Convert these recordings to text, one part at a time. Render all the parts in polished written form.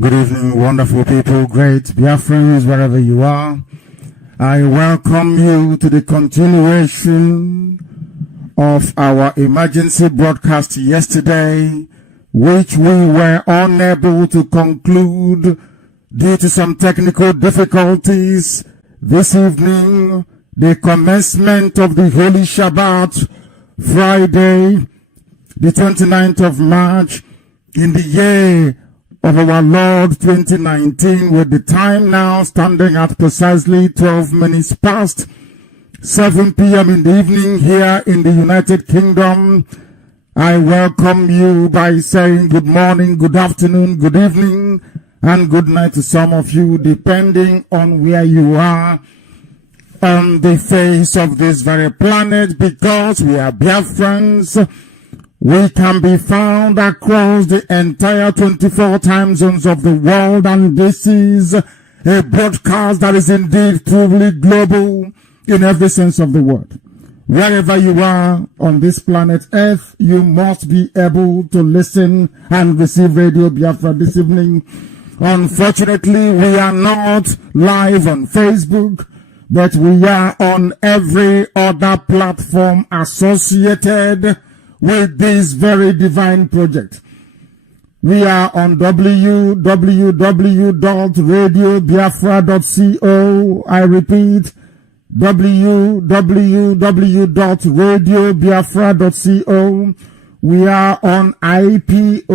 Good evening, wonderful people, great Biafrans, wherever you are. I welcome you to the continuation of our emergency broadcast yesterday, which we were unable to conclude due to some technical difficulties. This evening, the commencement of the Holy Shabbat, Friday, the 29th of March, in the year of our Lord 2019, with the time now standing at precisely 12 minutes past 7 p.m. in the evening here in the United Kingdom. I welcome you by saying good morning, good afternoon, good evening, and good night to some of you, depending on where you are on the face of this very planet, because we are Biafrans. We can be found across the entire 24 time zones of the world, and this is a broadcast that is indeed truly global in every sense of the word. Wherever you are on this planet Earth, you must be able to listen and receive Radio Biafra this evening. Unfortunately, we are not live on Facebook, but we are on every other platform associated with this very divine project. We are on www.radiobiafra.co. I repeat, www.radiobiafra.co. We are on ipob.org.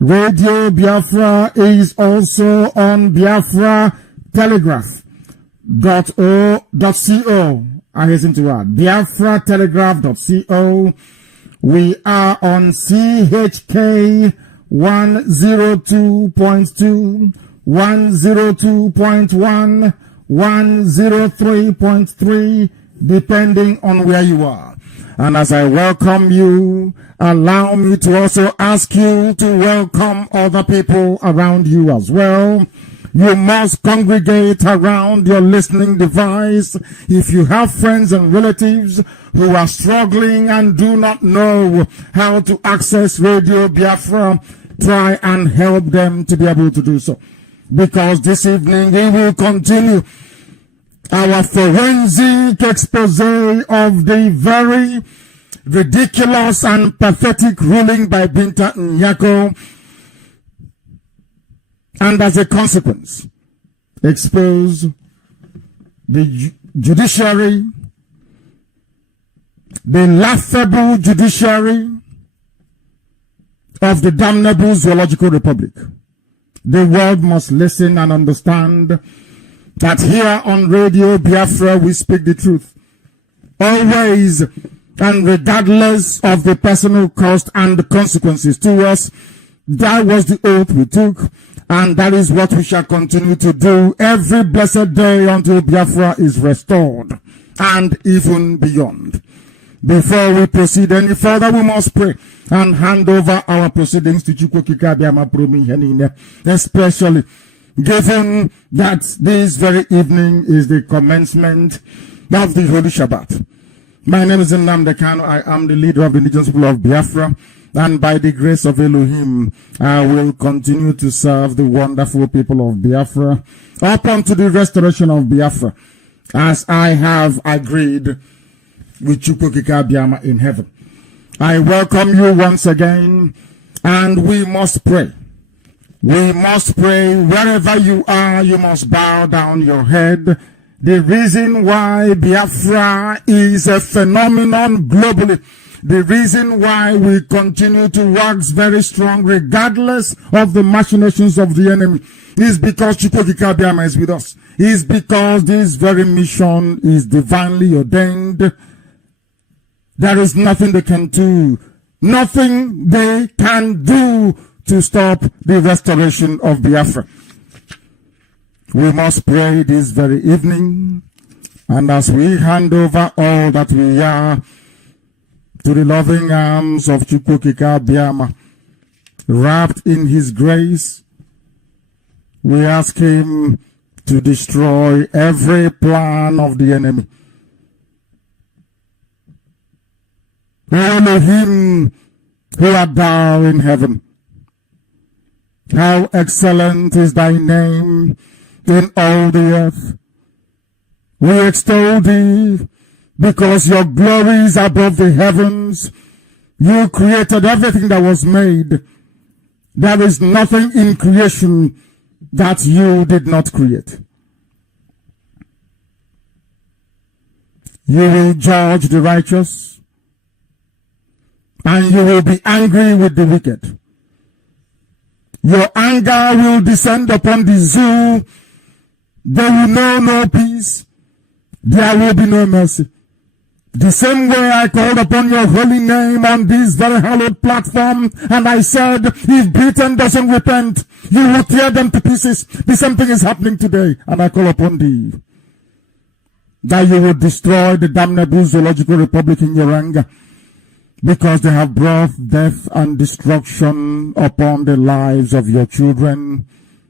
Radio Biafra is also on Biafra Telegraph.co. I hasten to add, BiafraTelegraph.co. We are on CHK 102.2, 102.1, 103.3, depending on where you are. And as I welcome you, allow me to also ask you to welcome other people around you as well. You must congregate around your listening device. If you have friends and relatives who are struggling and do not know how to access Radio Biafra, try and help them to be able to do so. Because this evening we will continue our forensic expose of the very ridiculous and pathetic ruling by Binta Nyako, and as a consequence, expose the judiciary, the laughable judiciary of the damnable Zoological Republic. The world must listen and understand that here on Radio Biafra we speak the truth, always and regardless of the personal cost and the consequences to us. That was the oath we took, and that is what we shall continue to do every blessed day until Biafra is restored, and even beyond. Before we proceed any further, we must pray and hand over our proceedings to Chukwokika Biama Promi Henine, especially given that this very evening is the commencement of the Holy Shabbat. My name is Nnamdi Kanu. I am the leader of the Indigenous people of Biafra. And by the grace of Elohim, I will continue to serve the wonderful people of Biafra up unto the restoration of Biafra, as I have agreed with Chukwokika Biama in heaven. I welcome you once again, and we must pray. We must pray. Wherever you are, you must bow down your head. The reason why Biafra is a phenomenon globally, the reason why we continue to wax very strong regardless of the machinations of the enemy, is because Chukwokika Biama is with us. Is because this very mission is divinely ordained. There is nothing they can do, nothing they can do to stop the restoration of Biafra. We must pray this very evening, and as we hand over all that we are to the loving arms of Chukwokika Biama, wrapped in his grace, we ask him to destroy every plan of the enemy. Elohim, who art thou in heaven. How excellent is thy name in all the earth. We extol thee because your glory is above the heavens. You created everything that was made. There is nothing in creation that you did not create. You will judge the righteous, and you will be angry with the wicked. Your anger will descend upon the zoo. They will know no peace. There will be no mercy. The same way I called upon your holy name on this very hallowed platform, and I said, if Britain doesn't repent, you will tear them to pieces. The same thing is happening today, and I call upon thee, that you will destroy the damnable zoological republic in your anger, because they have brought death and destruction upon the lives of your children,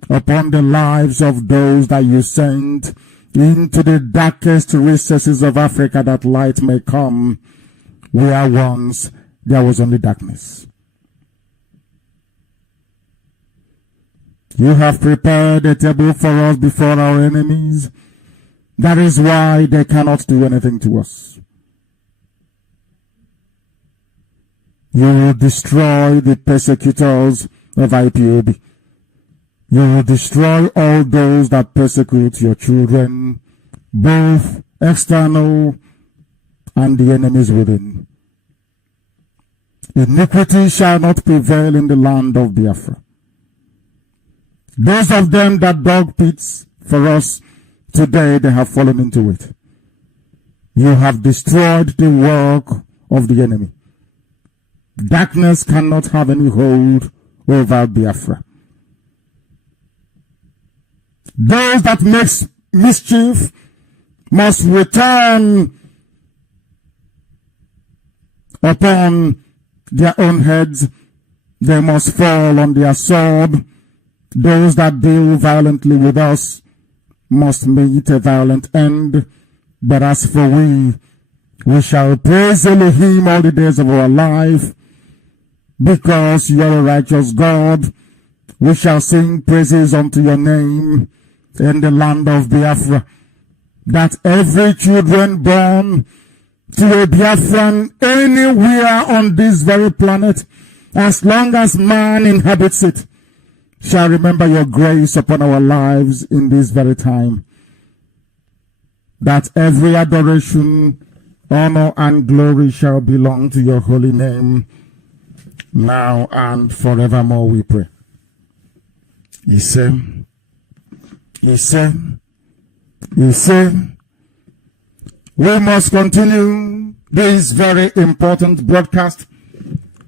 upon the lives of those that you sent into the darkest recesses of Africa, that light may come where once there was only darkness. You have prepared a table for us before our enemies. That is why they cannot do anything to us. You will destroy the persecutors of IPOB. You will destroy all those that persecute your children, both external and the enemies within. Iniquity shall not prevail in the land of Biafra. Those of them that dug pits for us, today they have fallen into it. You have destroyed the work of the enemy. Darkness cannot have any hold over Biafra. Those that make mischief must return upon their own heads. They must fall on their sword. Those that deal violently with us must meet a violent end. But as for we shall praise Elohim all the days of our life, because you are a righteous God. We shall sing praises unto your name in the land of Biafra, that every children born to a Biafran anywhere on this very planet, as long as man inhabits it, shall remember your grace upon our lives in this very time. That every adoration, honor, and glory shall belong to your holy name, now and forevermore, we pray. He said, we must continue this very important broadcast,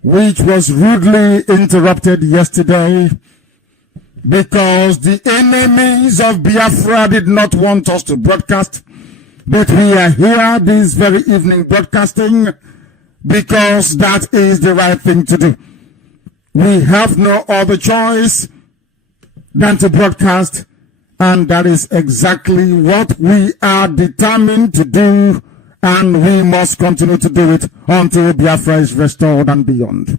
which was rudely interrupted yesterday because the enemies of Biafra did not want us to broadcast, but we are here this very evening broadcasting because that is the right thing to do. We have no other choice than to broadcast, and that is exactly what we are determined to do, and we must continue to do it until Biafra is restored and beyond.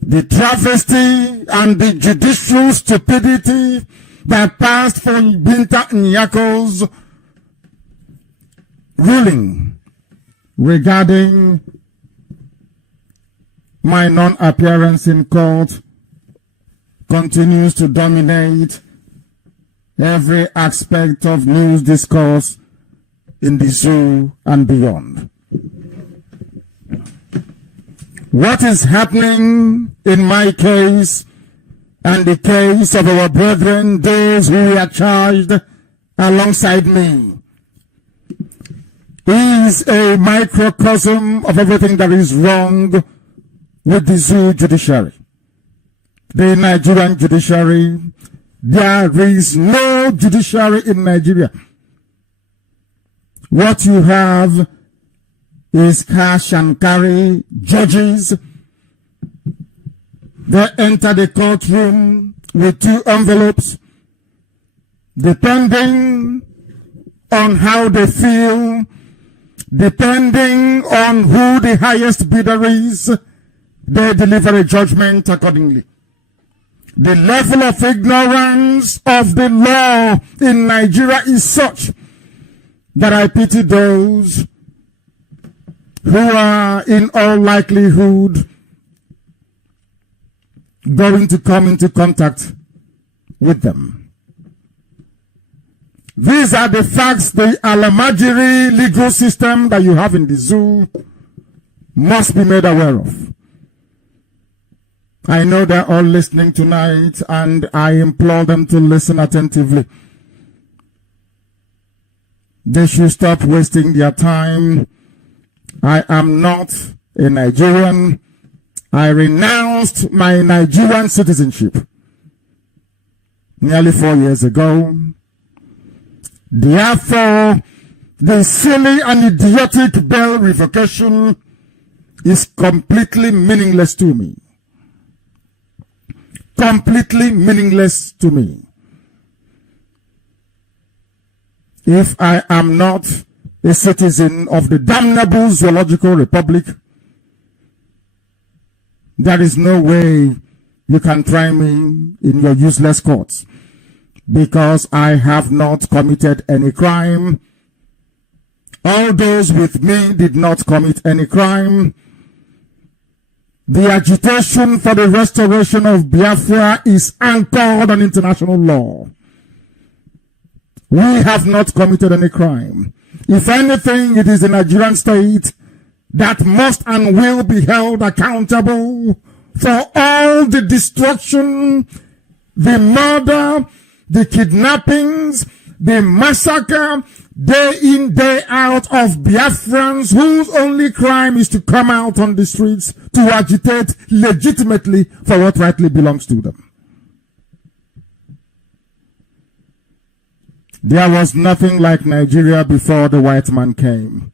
The travesty and the judicial stupidity that passed from Binta Nyako's ruling regarding my non-appearance in court continues to dominate every aspect of news discourse in the zoo and beyond. What is happening in my case and the case of our brethren, those who are charged alongside me, is a microcosm of everything that is wrong with the zoo judiciary. The Nigerian judiciary, there is no judiciary in Nigeria. What you have is cash and carry judges. They enter the courtroom with 2 envelopes, depending on how they feel, depending on who the highest bidder is, they deliver a judgment accordingly. The level of ignorance of the law in Nigeria is such that I pity those who are in all likelihood going to come into contact with them. These are the facts the Alamajiri legal system that you have in the zoo must be made aware of. I know they're all listening tonight, and I implore them to listen attentively. They should stop wasting their time. I am not a Nigerian. I renounced my Nigerian citizenship nearly 4 years ago. Therefore, the silly and idiotic bail revocation is completely meaningless to me. Completely meaningless to me. If I am not a citizen of the damnable Zoological Republic, there is no way you can try me in your useless courts, because I have not committed any crime. All those with me did not commit any crime. The agitation for the restoration of Biafra is anchored on international law. We have not committed any crime. If anything, it is the Nigerian state that must and will be held accountable for all the destruction, the murder, the kidnappings, the massacre, day in, day out of Biafrans whose only crime is to come out on the streets to agitate legitimately for what rightly belongs to them. There was nothing like Nigeria before the white man came.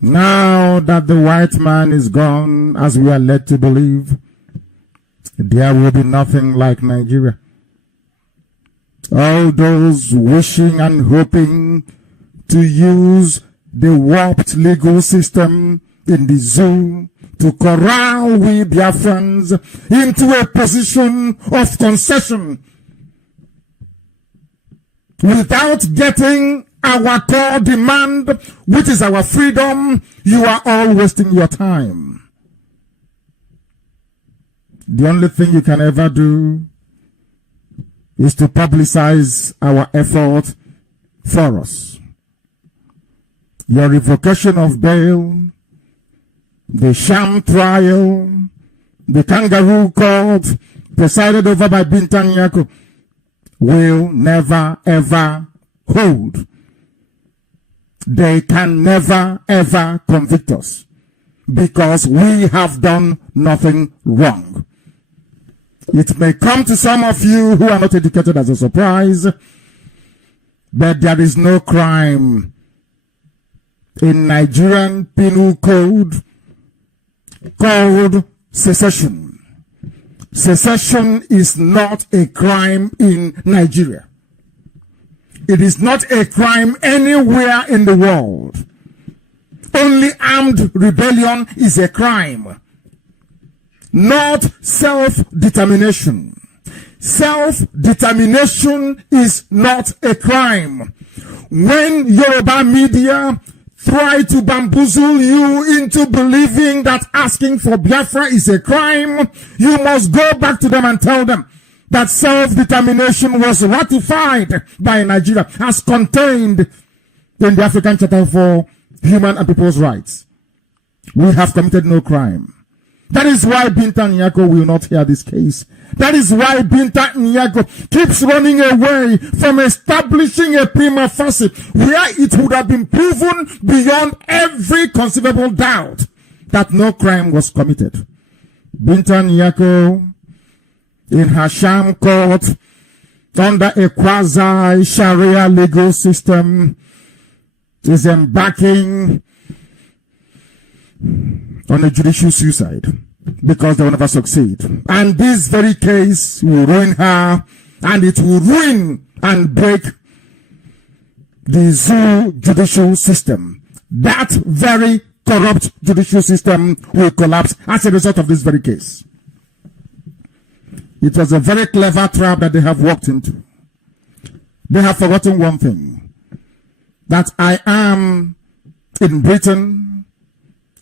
Now that the white man is gone, as we are led to believe, there will be nothing like Nigeria. All those wishing and hoping to use the warped legal system in the zoo to corral we Biafrans into a position of concession without getting our core demand, which is our freedom, you are all wasting your time. The only thing you can ever do is to publicize our effort for us. Your revocation of bail, the sham trial, the kangaroo court presided over by Binta Nyako will never ever hold. They can never ever convict us because we have done nothing wrong. It may come to some of you who are not educated as a surprise, but there is no crime in Nigerian Penal Code called secession. Secession is not a crime in Nigeria. It is not a crime anywhere in the world. Only armed rebellion is a crime. Not self-determination. Self-determination is not a crime. When Yoruba media try to bamboozle you into believing that asking for Biafra is a crime, you must go back to them and tell them that self-determination was ratified by Nigeria as contained in the African Charter for Human and People's Rights. We have committed no crime. That is why Binta Nyako will not hear this case. That is why Binta Nyako keeps running away from establishing a prima facie where it would have been proven beyond every conceivable doubt that no crime was committed. Binta Nyako, in her sham court, under a quasi-Sharia legal system, is embarking on a judicial suicide because they will never succeed. And this very case will ruin her, and it will ruin and break the zoo judicial system. That very corrupt judicial system will collapse as a result of this very case. It was a very clever trap that they have walked into. They have forgotten one thing, that I am in Britain,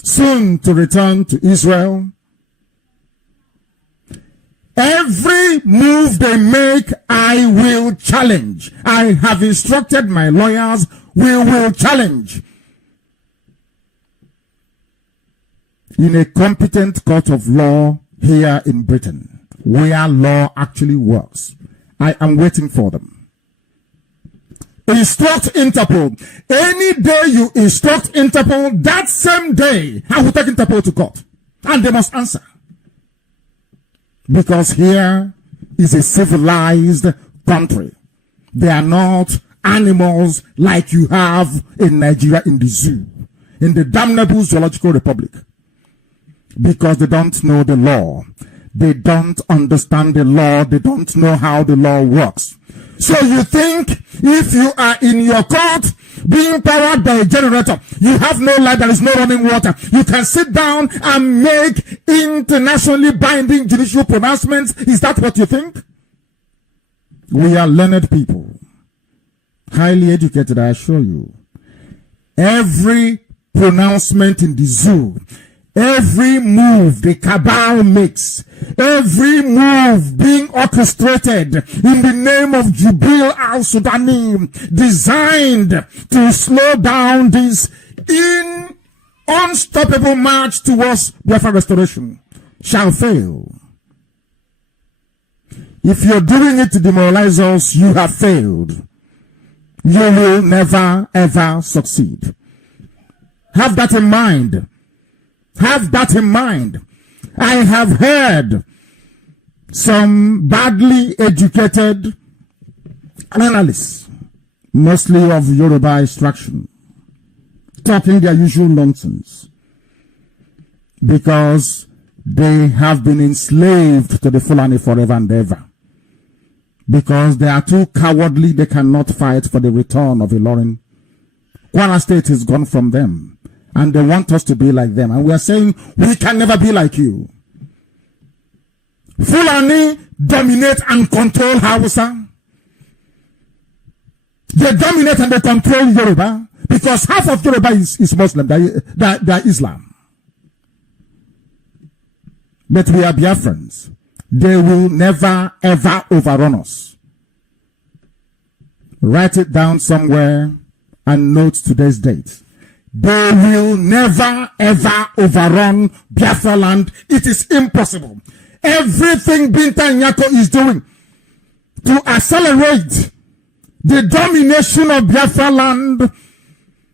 soon to return to Israel. Every move they make, I will challenge. I have instructed my lawyers, we will challenge. In a competent court of law here in Britain, where law actually works. I am waiting for them. Instruct Interpol. Any day you instruct Interpol, that same day, I will take Interpol to court. And they must answer. Because here is a civilized country. They are not animals like you have in Nigeria in the zoo, in the damnable zoological republic. Because they don't know the law. They don't understand the law. They don't know how the law works. So you think if you are in your court being powered by a generator, you have no light, there is no running water, you can sit down and make internationally binding judicial pronouncements? Is that what you think? We are learned people, highly educated, I assure you. Every pronouncement in the zoo, every move the cabal makes, every move being orchestrated in the name of Jibril al-Sudani, designed to slow down this unstoppable march towards Biafra restoration, shall fail. If you're doing it to demoralize us, you have failed. You will never ever succeed. Have that in mind. Have that in mind. I have heard some badly educated analysts, mostly of Yoruba extraction, talking their usual nonsense because they have been enslaved to the Fulani forever and ever. Because they are too cowardly, they cannot fight for the return of Ilorin. Kwara State is gone from them. And they want us to be like them. And we are saying, we can never be like you. Fulani dominate and control Hausa. They dominate and they control Yoruba. Because half of Yoruba is Muslim. They are Islam. But we are Biafrans. They will never ever overrun us. Write it down somewhere and note today's date. They will never ever overrun Biafra land. It is impossible. Everything Binta Nyako is doing to accelerate the domination of Biafra land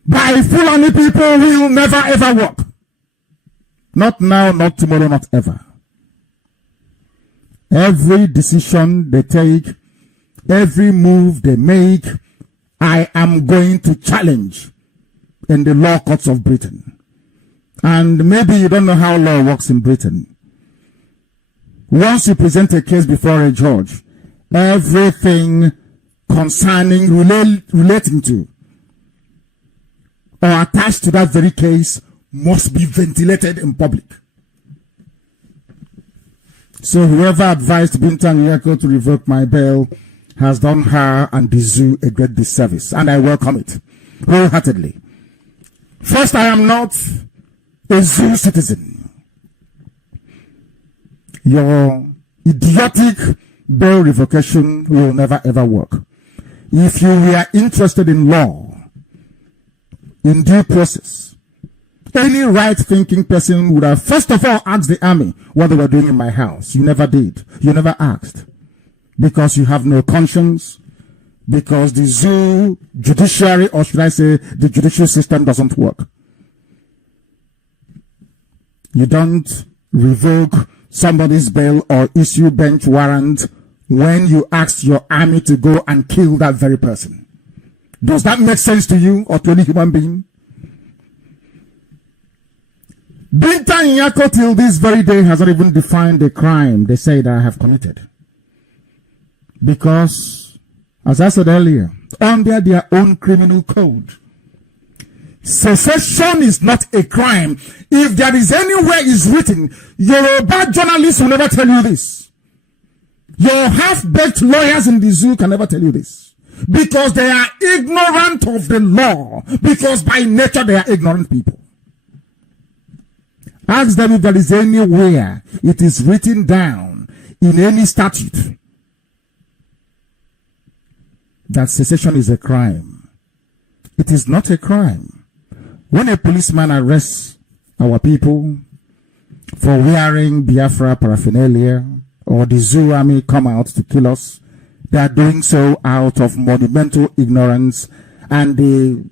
by Fulani people will never ever work. Not now, not tomorrow, not ever. Every decision they take, every move they make, I am going to challenge in the law courts of Britain. And maybe you don't know how law works in Britain. Once you present a case before a judge, everything concerning, relating to, or attached to that very case must be ventilated in public. So whoever advised Binta Nyako to revoke my bail has done her and the zoo a great disservice, and I welcome it wholeheartedly. First, I am not a zoo citizen. Your idiotic bail revocation will never ever work. If you were interested in law, in due process, any right-thinking person would have first of all asked the army what they were doing in my house. You never did. You never asked. Because you have no conscience. Because the zoo judiciary, or should I say, the judicial system doesn't work. You don't revoke somebody's bail or issue bench warrant when you ask your army to go and kill that very person. Does that make sense to you or to any human being? Binta Nyako till this very day has not even defined the crime they say that I have committed. Because, as I said earlier, under their own criminal code, Secession is not a crime. If there is anywhere it's written, Yoruba journalists will never tell you this. Your half-baked lawyers in the zoo can never tell you this. Because they are ignorant of the law. Because by nature they are ignorant people. Ask them if there is anywhere it is written down in any statute that secession is a crime. It is not a crime. When a policeman arrests our people for wearing Biafra paraphernalia, or the zoo army come out to kill us, they are doing so out of monumental ignorance and the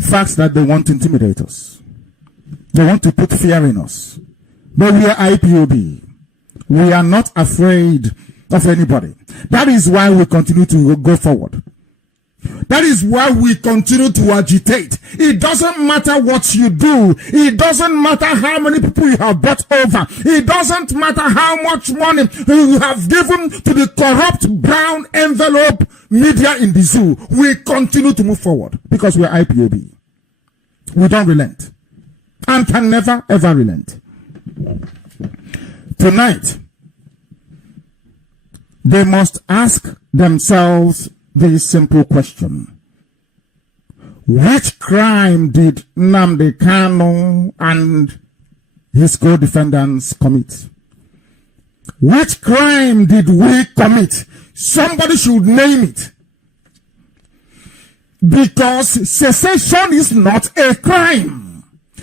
facts that they want to intimidate us. They want to put fear in us. But we are IPOB. We are not afraid of anybody. That is why we continue to go forward. That is why we continue to agitate. It doesn't matter what you do. It doesn't matter how many people you have brought over. It doesn't matter how much money you have given to the corrupt brown envelope media in the zoo. We continue to move forward because we are IPOB. We don't relent and can never ever relent. Tonight, they must ask themselves this simple question. Which crime did Nnamdi Kanu and his co-defendants commit? Which crime did we commit? Somebody should name it. Because secession is not a crime.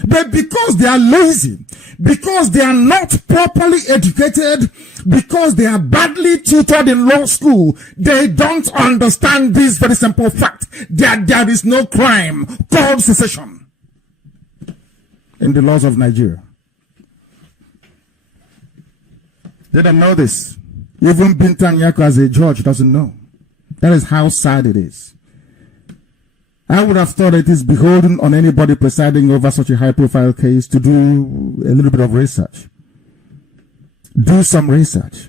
But because they are lazy, because they are not properly educated, because they are badly tutored in law school, they don't understand this very simple fact that there is no crime called secession in the laws of Nigeria. They don't know this. Even Bintan Yako as a judge doesn't know. That is how sad it is. I would have thought it is beholden on anybody presiding over such a high-profile case to do a little bit of research. Do some research.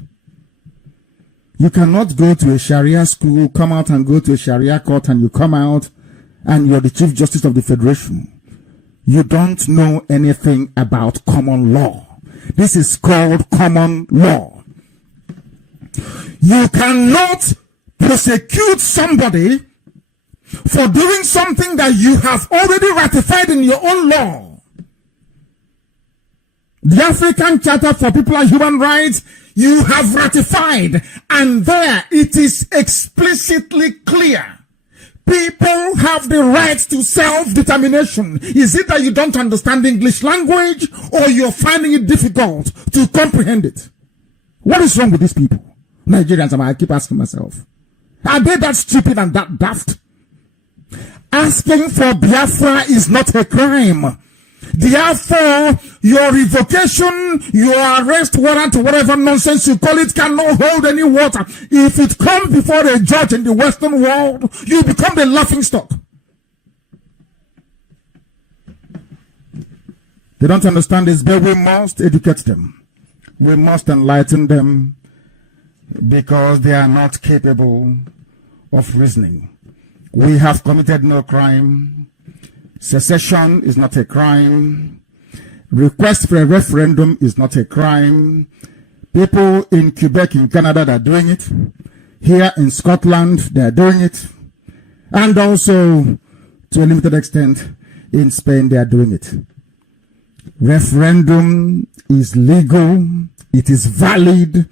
You cannot go to a Sharia school, come out and go to a Sharia court, and you come out and you're the Chief Justice of the Federation. You don't know anything about common law. This is called common law. You cannot prosecute somebody for doing something that you have already ratified in your own law. The African Charter for People and Human Rights, you have ratified, and there it is explicitly clear. People have the right to self-determination. Is it that you don't understand English language, or you're finding it difficult to comprehend it? What is wrong with these people? Nigerians, I keep asking myself. Are they that stupid and that daft? Asking for Biafra is not a crime. Therefore, your revocation, your arrest warrant, whatever nonsense you call it, cannot hold any water. If it comes before a judge in the Western world, you become the laughingstock. They don't understand this, but we must educate them. We must enlighten them because they are not capable of reasoning. We have committed no crime. Secession is not a crime. Request for a referendum is not a crime. People in Quebec, in Canada, they're doing it. Here in Scotland, they're doing it. And also, to a limited extent, in Spain, they are doing it. Referendum is legal, it is valid,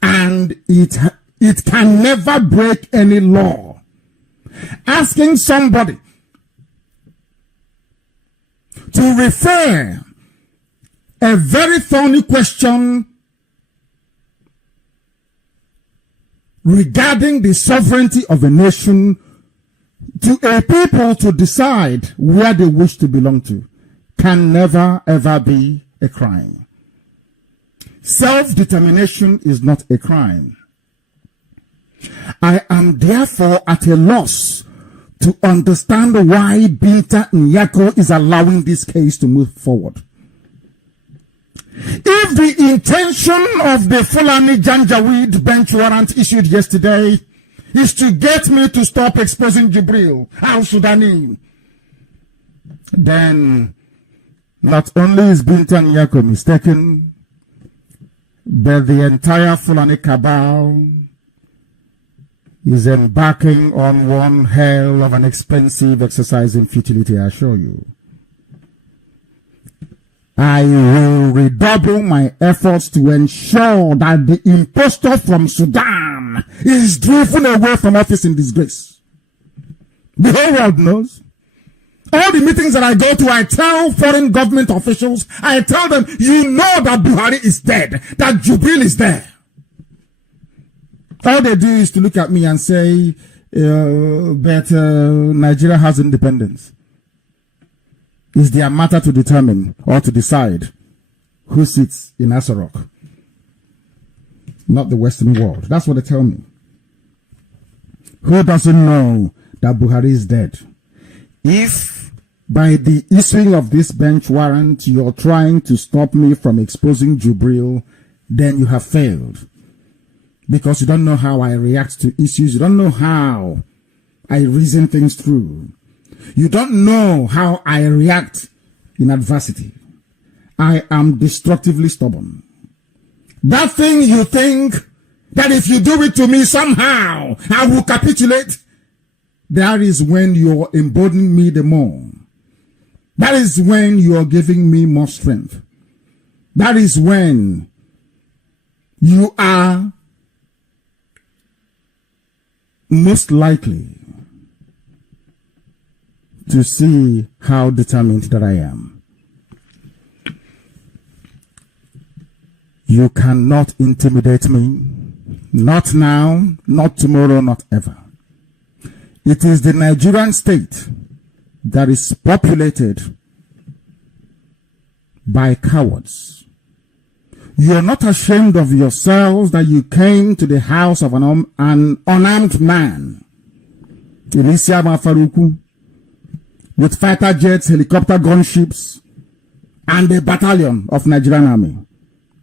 and it can never break any law. Asking somebody to refer a very thorny question regarding the sovereignty of a nation to a people to decide where they wish to belong to can never ever be a crime. Self-determination is not a crime. I am therefore at a loss to understand why Binta Nyako is allowing this case to move forward. If the intention of the Fulani Janjaweed bench warrant issued yesterday is to get me to stop exposing Jibril al-Sudani, then not only is Bintan Yako mistaken, but the entire Fulani cabal is embarking on one hell of an expensive exercise in futility, I assure you. I will redouble my efforts to ensure that the impostor from Sudan is driven away from office in disgrace. The whole world knows. All the meetings that I go to, I tell foreign government officials, I tell them, you know that Buhari is dead, that Jubril is there. All they do is to look at me and say, but Nigeria has independence. It's their matter to determine or to decide who sits in Asarok, not the Western world. That's what they tell me. Who doesn't know that Buhari is dead? If by the issuing of this bench warrant you're trying to stop me from exposing Jubril, then you have failed. Because you don't know how I react to issues. You don't know how I reason things through. You don't know how I react in adversity. I am destructively stubborn. That thing you think that if you do it to me somehow, I will capitulate, that is when you're emboldening me the more. That is when you're giving me more strength. That is when you are most likely to see how determined that I am. You cannot intimidate me. Not now, not tomorrow, not ever. It is the Nigerian state that is populated by cowards. You are not ashamed of yourselves that you came to the house of an unarmed man, Elisia Mafaruku, with fighter jets, helicopter gunships, and a battalion of Nigerian army.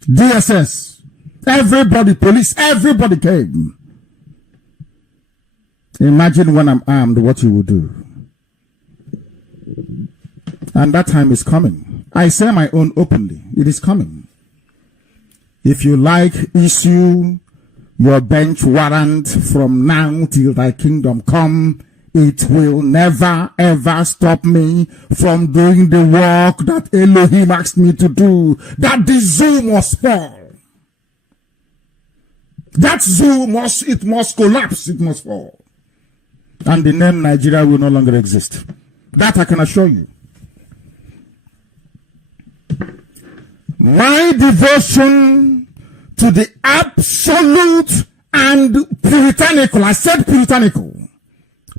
DSS, everybody, police, everybody came. Imagine when I'm armed, what you will do. And that time is coming. I say my own openly. It is coming. If you like, issue your bench warrant from now till thy kingdom come. It will never ever stop me from doing the work that Elohim asked me to do. That the zoo must fall. That zoo must collapse, it must fall. And the name Nigeria will no longer exist. That I can assure you. My devotion to the absolute and puritanical, I said puritanical,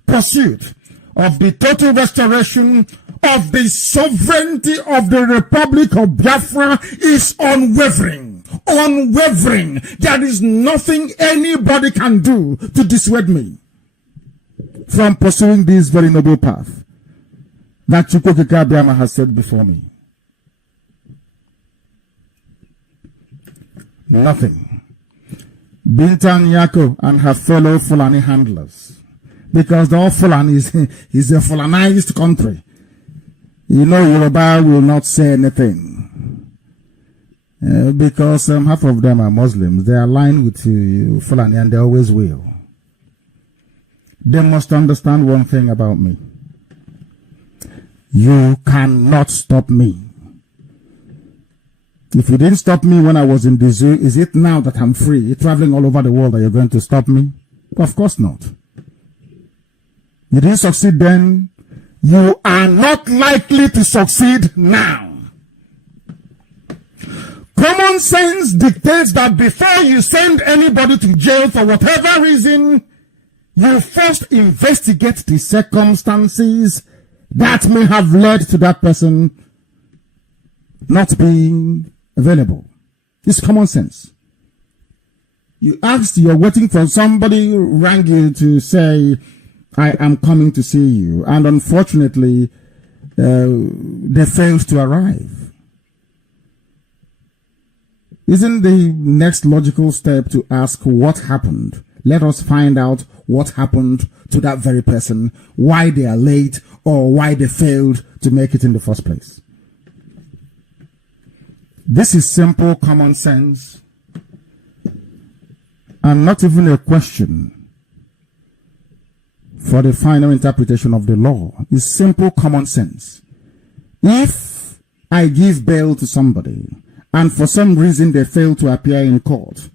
pursuit of the total restoration of the sovereignty of the Republic of Biafra is unwavering. Unwavering. There is nothing anybody can do to dissuade me from pursuing this very noble path that Chukwuka Abiyama has set before me. Nothing. Bintan Yako and her fellow Fulani handlers, because the all Fulani is a Fulanized country. You know, Yoruba will not say anything because half of them are Muslims. They are aligned with Fulani and they always will. They must understand one thing about me. You cannot stop me. If you didn't stop me when I was in the zoo, is it now that I'm free, traveling all over the world, that you're going to stop me? Of course not. You didn't succeed then. You are not likely to succeed now. Common sense dictates that before you send anybody to jail for whatever reason, you first investigate the circumstances that may have led to that person not being available. It's common sense. You asked, you're waiting for somebody who rang you to say, I am coming to see you. And unfortunately, they failed to arrive. Isn't the next logical step to ask what happened? Let us find out what happened to that very person, why they are late, or why they failed to make it in the first place. This is simple common sense and not even a question for the final interpretation of the law. It's simple common sense. If I give bail to somebody and for some reason they fail to appear in court,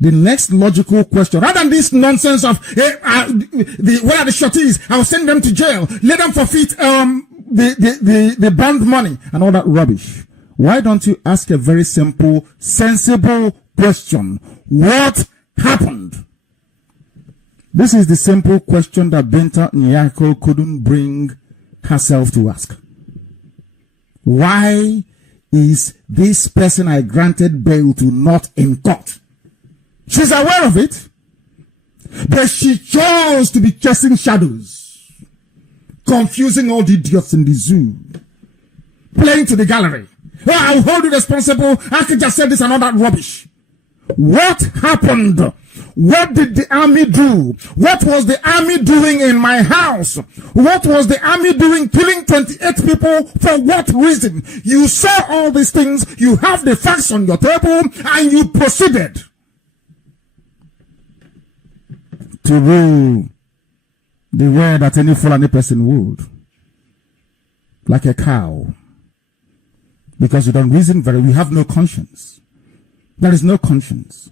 the next logical question, rather than this nonsense of where are the shorties, I'll send them to jail, let them forfeit the bond money and all that rubbish. Why don't you ask a very simple, sensible question? What happened? This is the simple question that Binta Nyako couldn't bring herself to ask. Why is this person I granted bail to not in court? She's aware of it, but she chose to be chasing shadows, confusing all the idiots in the zoo, playing to the gallery. Oh, I'll hold you responsible. I could just say this and all that rubbish. What happened? What did the army do? What was the army doing in my house? What was the army doing killing 28 people? For what reason? You saw all these things. You have the facts on your table and you proceeded to rule the way that any Fulani person would. Like a cow. Because you don't reason very, we have no conscience. There is no conscience.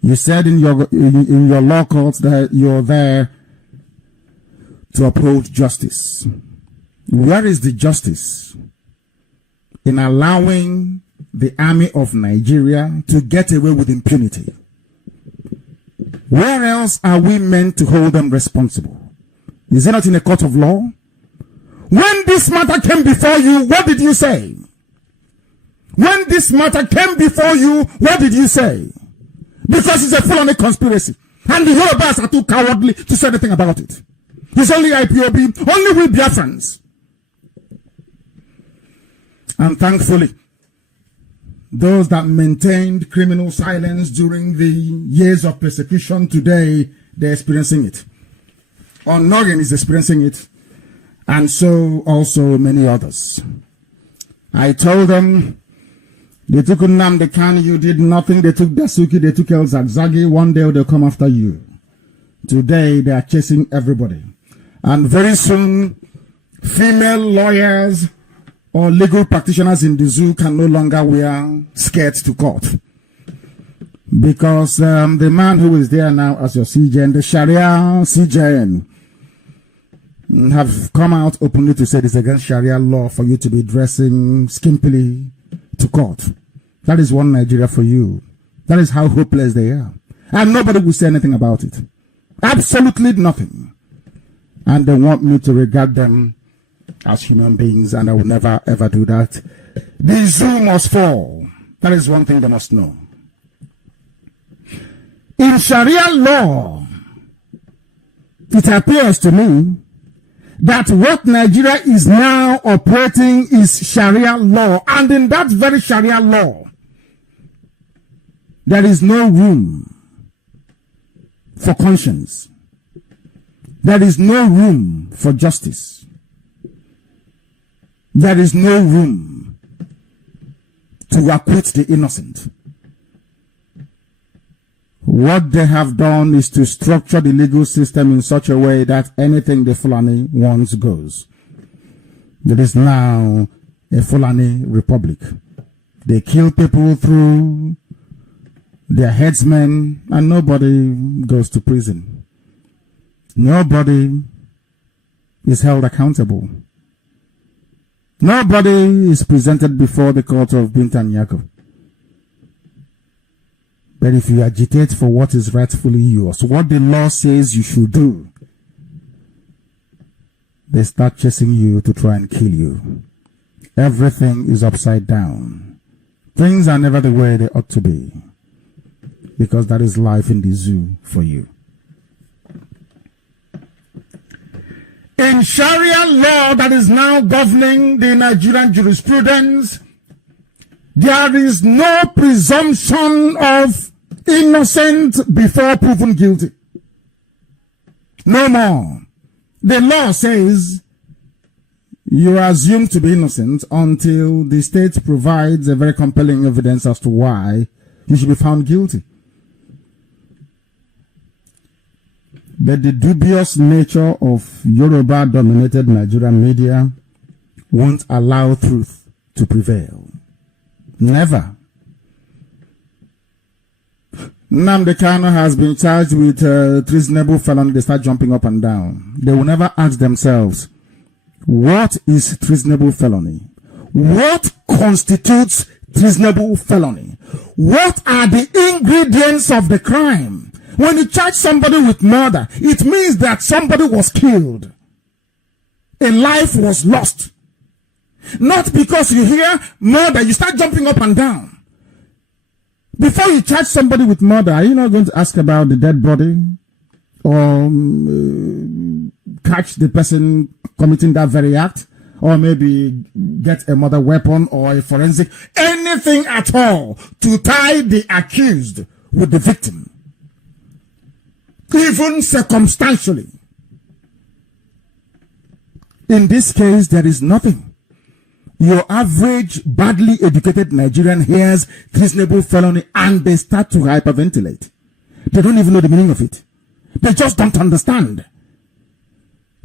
You said in your law courts that you're there to uphold justice. Where is the justice in allowing the army of Nigeria to get away with impunity? Where else are we meant to hold them responsible? Is it not in a court of law? When this matter came before you, what did you say? When this matter came before you, what did you say? Because it's a full-on conspiracy. And the Yorubas are too cowardly to say anything about it. It's only IPOB, only we Biafrans. And thankfully, those that maintained criminal silence during the years of persecution, today they're experiencing it. Onorin is experiencing it. And so also many others. I told them, they took Nnamdi, Kanu, you did nothing. They took Dasuki, they took El Zagzagi. One day they'll come after you. Today they are chasing everybody. And very soon, female lawyers or legal practitioners in the zoo can no longer wear skirts to court. Because the man who is there now as your CJN, the Sharia CJN, have come out openly to say it's against Sharia law for you to be dressing skimpily to court. That is one Nigeria for you. That is how hopeless they are. And nobody will say anything about it. Absolutely nothing. And they want me to regard them as human beings, and I will never ever do that. The zoo must fall. That is one thing they must know. In Sharia law, it appears to me that what Nigeria is now operating is Sharia law. And in that very Sharia law, there is no room for conscience. There is no room for justice. There is no room to acquit the innocent. What they have done is to structure the legal system in such a way that anything the Fulani wants goes. There is now a Fulani republic. They kill people through their headsmen and nobody goes to prison. Nobody is held accountable. Nobody is presented before the court of Binta Nyako. But if you agitate for what is rightfully yours, what the law says you should do, they start chasing you to try and kill you. Everything is upside down. Things are never the way they ought to be. Because that is life in the zoo for you. In Sharia law that is now governing the Nigerian jurisprudence, there is no presumption of innocent before proven guilty. No more. The law says You are assumed to be innocent until the state provides a very compelling evidence as to why you should be found guilty. But the dubious nature of Yoruba-dominated Nigerian media won't allow truth to prevail. Never. Nnamdi Kanu has been charged with treasonable felony. They start jumping up and down. They will never ask themselves, what is treasonable felony? What constitutes treasonable felony? What are the ingredients of the crime? When you charge somebody with murder, it means that somebody was killed. A life was lost. Not because you hear murder, you start jumping up and down. Before you charge somebody with murder, are you not going to ask about the dead body? Or catch the person committing that very act? Or maybe get a murder weapon or a forensic, anything at all to tie the accused with the victim. Even circumstantially. In this case, there is nothing. Your average, badly educated Nigerian hears treasonable felony and they start to hyperventilate. They don't even know the meaning of it. They just don't understand.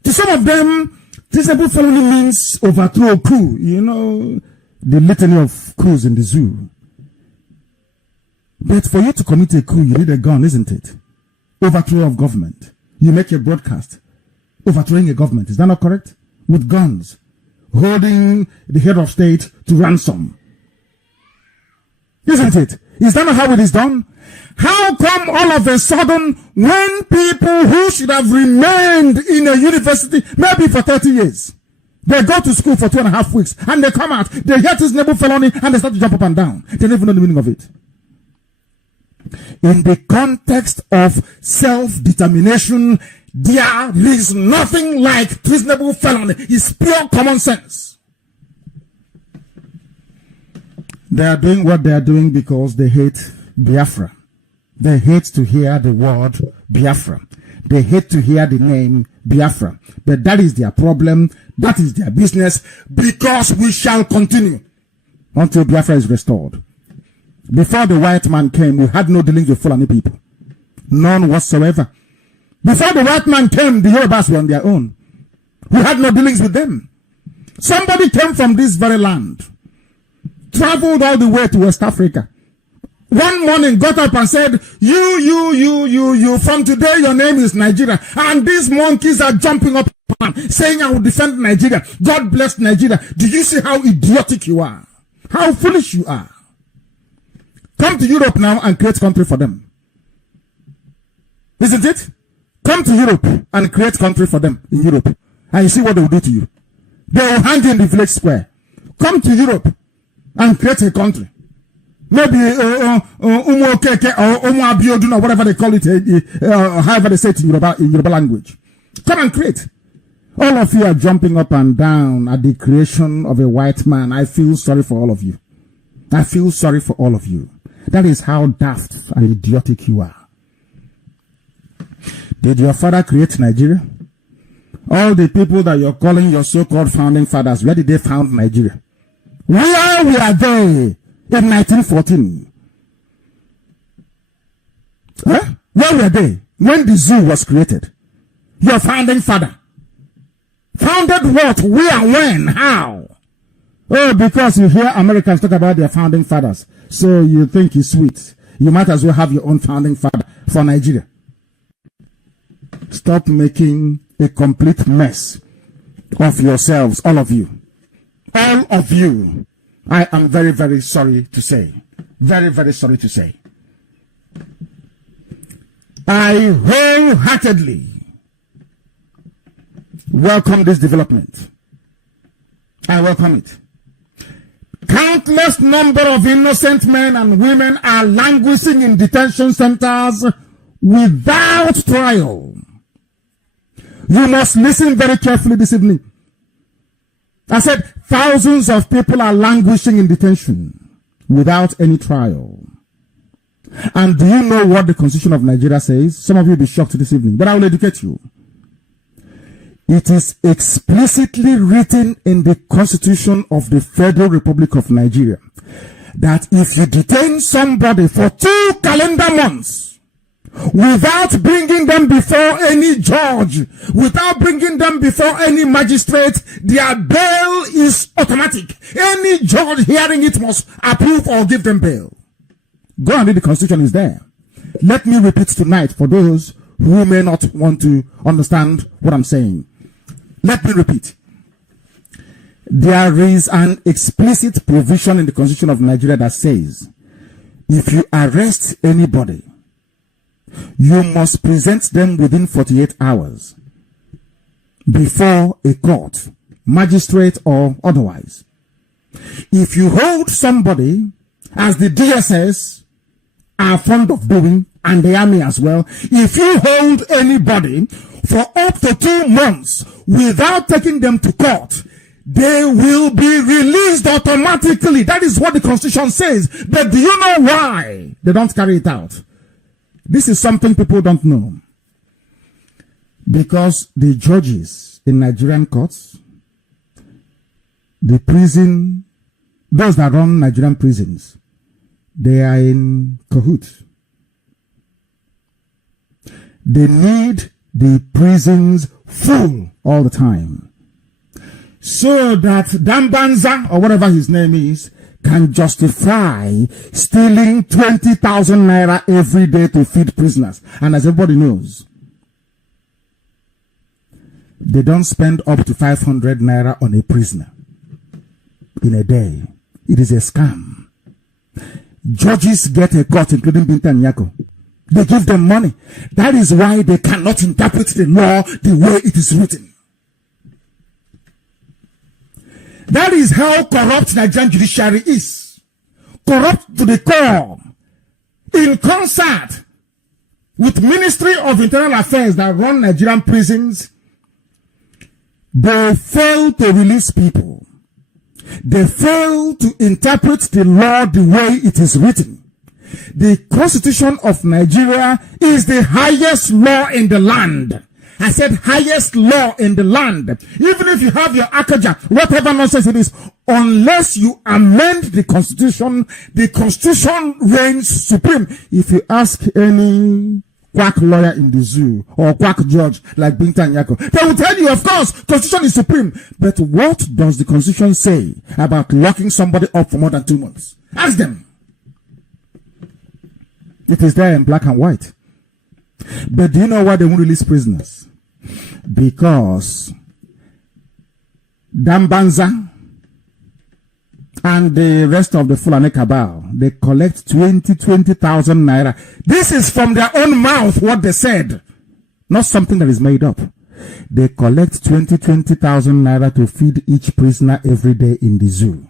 To some of them, treasonable felony means overthrow a coup. You know, the litany of coups in the zoo. But for you to commit a coup, you need a gun, isn't it? Overthrow of government. You make a broadcast overthrowing a government. Is that not correct? With guns. Holding the head of state to ransom. Isn't it? Is that not how it is done? How come all of a sudden, when people who should have remained in a university, maybe for 30 years, they go to school for 2.5 weeks, and they come out, they hear treasonable felony, and they start to jump up and down. They don't even know the meaning of it. In the context of self-determination, there is nothing like treasonable felony. It's pure common sense. They are doing what they are doing because they hate Biafra. They hate to hear the word Biafra. They hate to hear the name Biafra. But that is their problem. That is their business, because we shall continue until Biafra is restored. Before the white man came, we had no dealings with Fulani people. None whatsoever. Before the white man came, the Yorubas were on their own. We had no dealings with them. Somebody came from this very land, traveled all the way to West Africa. One morning got up and said, you, from today your name is Nigeria. And these monkeys are jumping up saying I will defend Nigeria. God bless Nigeria. Do you see how idiotic you are? How foolish you are? Come to Europe now and create country for them. Isn't it? Come to Europe and create country for them in Europe. And you see what they will do to you. They will hang you in the village square. Come to Europe and create a country. Maybe Umu Okeke or Umu Abiodun or whatever they call it, however they say it in Yoruba language. Come and create. All of you are jumping up and down at the creation of a white man. I feel sorry for all of you. I feel sorry for all of you. That is how daft and idiotic you are. Did your father create Nigeria? All the people that you're calling your so-called founding fathers, where did they found Nigeria? Where were they in 1914? Huh? Where were they when the zoo was created? Your founding father. Founded what? Where? When? How? Oh, because you hear Americans talk about their founding fathers. So you think it's sweet. You might as well have your own founding father for Nigeria. Stop making a complete mess of yourselves, all of you. All of you. I am very, very sorry to say. Very, very sorry to say. I wholeheartedly welcome this development. I welcome it. Countless number of innocent men and women are languishing in detention centers without trial. You must listen very carefully this evening. I said thousands of people are languishing in detention without any trial. And do you know what the Constitution of Nigeria says? Some of you will be shocked this evening, but I will educate you. It is explicitly written in the Constitution of the Federal Republic of Nigeria that if you detain somebody for 2 calendar months without bringing them before any judge, without bringing them before any magistrate, their bail is automatic. Any judge hearing it must approve or give them bail. Go and read the Constitution, is there. Let me repeat tonight for those who may not want to understand what I'm saying. Let me repeat. There is an explicit provision in the Constitution of Nigeria that says, if you arrest anybody, you must present them within 48 hours before a court, magistrate or otherwise. If you hold somebody, as the DSS are fond of doing, and the army as well, if you hold anybody for up to 2 months without taking them to court, they will be released automatically. That is what the Constitution says. But do you know why they don't carry it out? This is something people don't know. Because the judges in Nigerian courts, the prison, those that run Nigerian prisons, they are in cahoots. They need the prisons full all the time, so that Dambanza, or whatever his name is, can justify stealing 20,000 naira every day to feed prisoners. And as everybody knows, they don't spend up to 500 naira on a prisoner in a day. It is a scam. Judges get a cut, including Binta Nyako. They give them money. That is why they cannot interpret the law the way it is written. That is how corrupt Nigerian judiciary is. Corrupt to the core. In concert with Ministry of Internal Affairs that run Nigerian prisons, they fail to release people. They fail to interpret the law the way it is written. The Constitution of Nigeria is the highest law in the land. I said highest law in the land. Even if you have your Akaja, whatever nonsense it is, unless you amend the Constitution reigns supreme. If you ask any quack lawyer in the zoo or quack judge like Binta Nyako, they will tell you, of course, Constitution is supreme. But what does the Constitution say about locking somebody up for more than 2 months? Ask them. It is there in black and white. But do you know why they won't release prisoners? Because Dambanza and the rest of the Fulani cabal, they collect 20,000 naira. This is from their own mouth what they said, not something that is made up. They collect 20,000 naira to feed each prisoner every day in the zoo.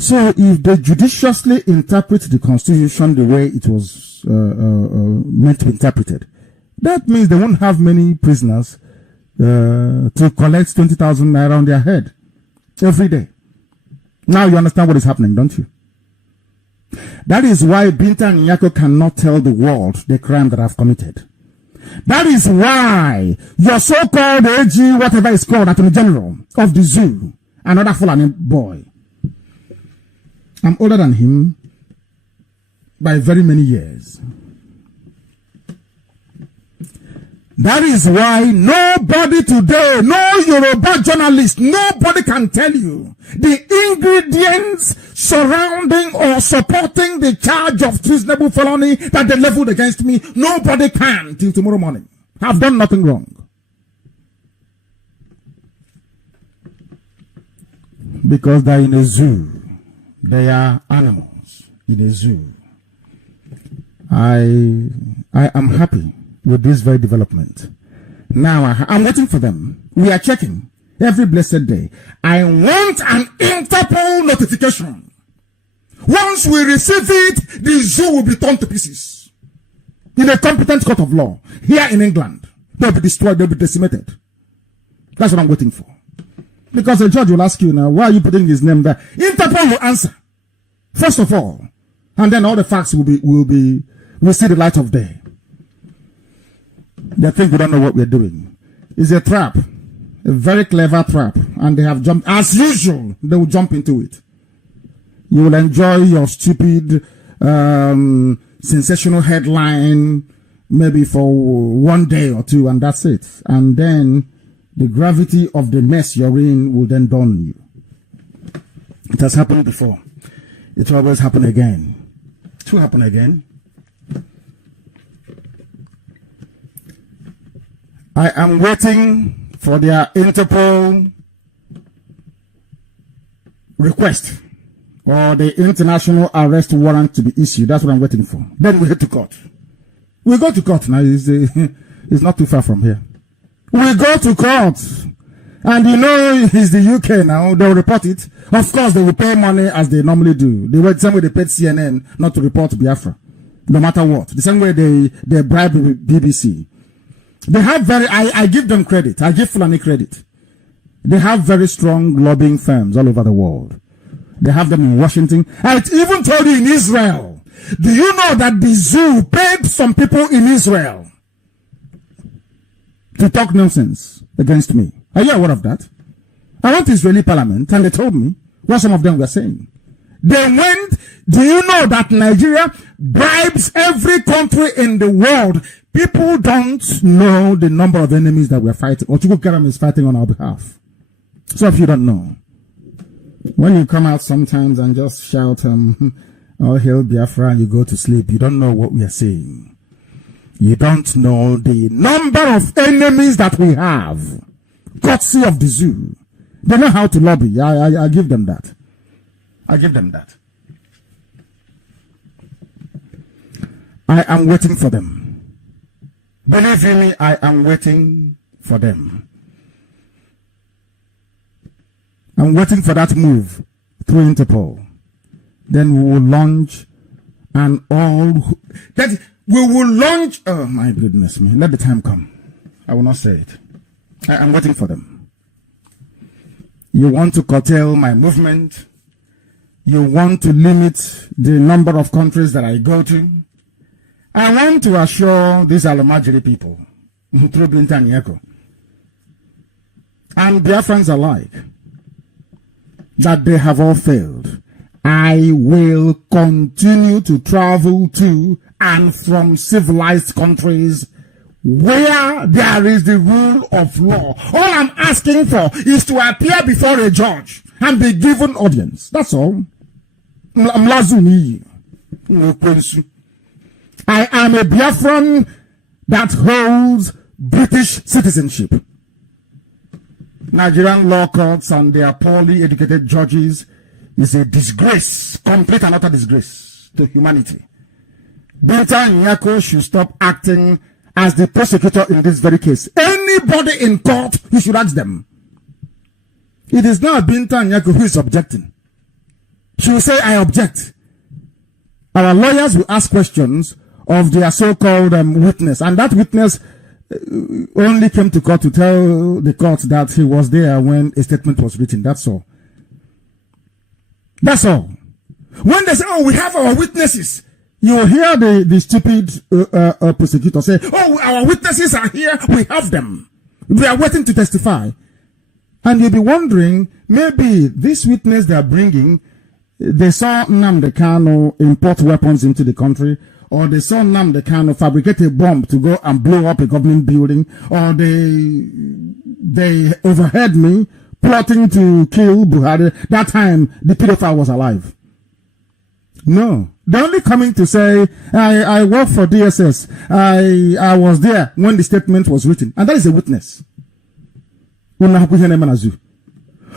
So if they judiciously interpret the Constitution the way it was meant to be interpreted, that means they won't have many prisoners to collect 20,000 naira on their head every day. Now you understand what is happening, don't you? That is why Binta Nyako cannot tell the world the crime that I've committed. That is why your so-called AG, whatever is called, Attorney General of the zoo, another Fulani boy, I'm older than him by very many years. That is why nobody today, no Yoruba journalist, nobody can tell you the ingredients surrounding or supporting the charge of treasonable felony that they leveled against me. Nobody can till tomorrow morning. I've done nothing wrong. Because they're in a zoo. They are animals in a zoo. I am happy with this very development. Now I'm waiting for them. We are checking every blessed day. I want an Interpol notification. Once we receive it, the zoo will be torn to pieces. In a competent court of law. Here in England. They'll be destroyed, they'll be decimated. That's what I'm waiting for. Because the judge will ask you now, why are you putting his name there? Interpol will answer. First of all. And then all the facts will see the light of day. They think we don't know what we're doing. It's a trap. a very clever trap, and they have jumped, as usual, they will jump into it. You will enjoy your stupid, sensational headline, maybe for 1 day or two, and that's it. And then the gravity of the mess you're in will then dawn on you. It has happened before. It will always happen again. It will happen again. I am waiting for their Interpol request or the international arrest warrant to be issued. That's what I'm waiting for. Then we head to court. We go to court now. It's not too far from here. We go to court. And you know, it's the UK now. They'll report it. Of course, they will pay money as they normally do. The same way they paid CNN not to report Biafra. No matter what. The same way they bribe the BBC. They have I give them credit. I give Fulani credit. They have very strong lobbying firms all over the world. They have them in Washington. I even told you in Israel. Do you know that the zoo paid some people in Israel to talk nonsense against me? Are you aware of that? I went to Israeli parliament and they told me what some of them were saying. They went, do you know that Nigeria bribes every country in the world? People don't know the number of enemies that we're fighting. Ochuku Karam is fighting on our behalf. So if you don't know, when you come out sometimes and just shout, all hail Biafra, and you go to sleep, you don't know what we are saying. You don't know the number of enemies that we have. Courtesy of the zoo. They know how to lobby. I give them that. I give them that. I am waiting for them. Believe you me, I am waiting for them. I'm waiting for that move through Interpol. Then we will launch an we will launch, oh my goodness me, let the time come. I will not say it. I am waiting for them. You want to curtail my movement. You want to limit the number of countries that I go to. I want to assure these Alomajiri people, through Blinta and Yeko, and Biafrans alike, that they have all failed. I will continue to travel to and from civilized countries where there is the rule of law. All I'm asking for is to appear before a judge and be given audience. That's all. I am a Biafran that holds British citizenship. Nigerian law courts and their poorly educated judges is a disgrace, complete and utter disgrace to humanity. Binta Nyako should stop acting as the prosecutor in this very case. Anybody in court, you should ask them. It is not Binta Nyako who is objecting. She will say, I object. Our lawyers will ask questions of their so-called witness, and that witness only came to court to tell the court that he was there when a statement was written. That's all. That's all. When they say, oh, we have our witnesses, you will hear the stupid prosecutor say, oh, our witnesses are here, we have them. We are waiting to testify. And you'll be wondering, maybe this witness they are bringing, they saw Nnamdi Kanu import weapons into the country, or they saw Nnamdi Kanu fabricate a bomb to go and blow up a government building, or they overheard me plotting to kill Buhari. That time, the pedophile was alive. No. They're only coming to say, I work for DSS. I was there when the statement was written. And that is a witness.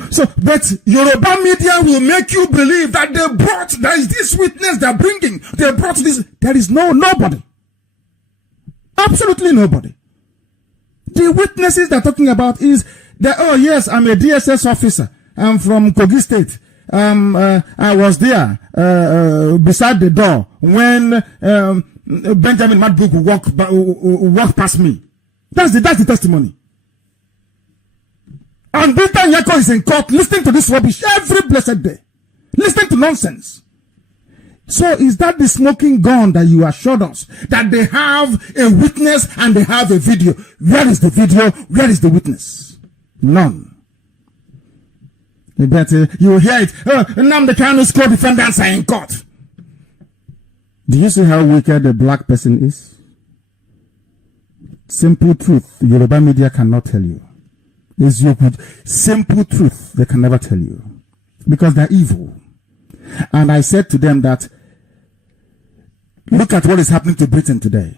So, but Yoruba media will make you believe that there is this witness they're bringing. They brought this. There is nobody. Absolutely nobody. The witnesses they're talking about is that, oh yes, I'm a DSS officer. I'm from Kogi State. I was there, beside the door when, Benjamin Madbuk walked past me. That's the testimony. And Binta Nyako is in court listening to this rubbish every blessed day. Listening to nonsense. So is that the smoking gun that you assured us? That they have a witness and they have a video. Where is the video? Where is the witness? None. You will hear it. Nnamdi Kanu's co-defendants are in court. Do you see how wicked a black person is? Simple truth, Yoruba media cannot tell you. It's your simple truth they can never tell you. Because they're evil. And I said to them that, look at what is happening to Britain today.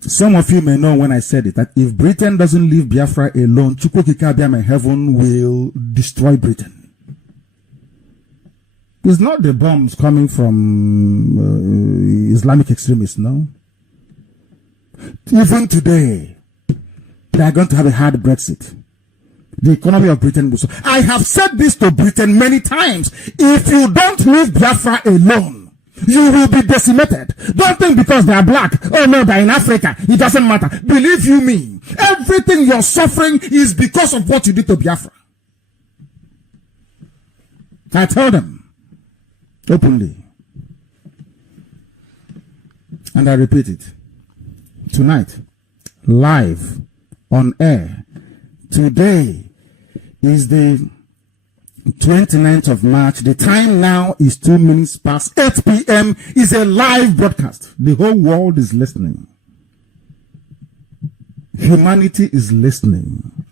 Some of you may know when I said it, that if Britain doesn't leave Biafra alone, Chukwukikabiam in heaven will destroy Britain. It's not the bombs coming from Islamic extremists, no. Even today, they are going to have a hard Brexit. The economy of Britain will. I have said this to Britain many times. If you don't leave Biafra alone, you will be decimated. Don't think because they are black, oh no, they're in Africa, it doesn't matter. Believe you me, everything you're suffering is because of what you did to Biafra. I tell them openly, and I repeat it tonight, live on air. Today is the 29th of March. The time now is 2 minutes past 8 p.m. It's a live broadcast. The whole world is listening. Humanity is listening.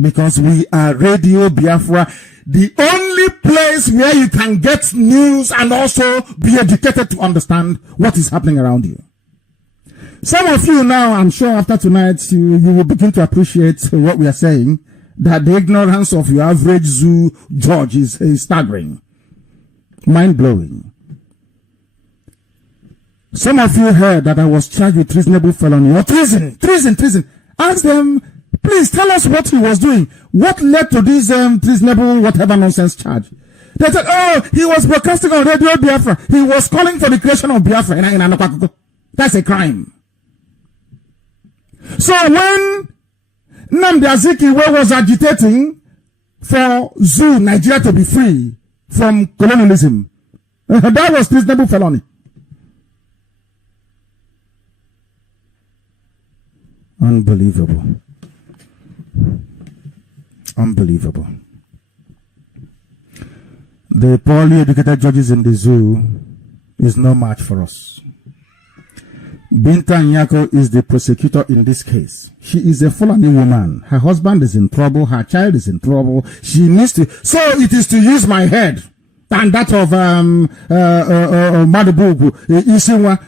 Because we are Radio Biafra, the only place where you can get news and also be educated to understand what is happening around you. Some of you now, I'm sure after tonight, you will begin to appreciate what we are saying, that the ignorance of your average zoo judge is staggering, mind-blowing. Some of you heard that I was charged with treasonable felony or treason. Ask them, please tell us what he was doing. What led to this treasonable whatever nonsense charge? They said, oh, he was broadcasting on Radio Biafra. He was calling for the creation of Biafra. That's a crime. So when Nnamdi Azikiwe was agitating for zoo, Nigeria to be free from colonialism, that was treasonable felony. Unbelievable. Unbelievable. The poorly educated judges in the zoo is no match for us. Binta Nyako is the prosecutor in this case. She is a Fulani woman. Her husband is in trouble. Her child is in trouble. She needs to. So it is to use my head and that of Madubugu, Isiwa,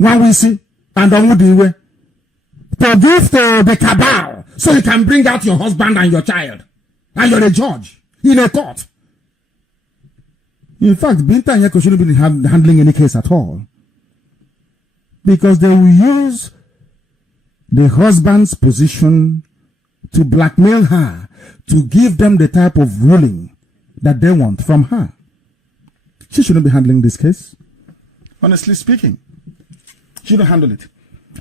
Wawisi, and Omudiwe to give to the cabal so you can bring out your husband and your child. And you're a judge in a court. In fact, Binta Nyako shouldn't be handling any case at all. Because they will use the husband's position to blackmail her, to give them the type of ruling that they want from her. She shouldn't be handling this case. Honestly speaking, she shouldn't handle it.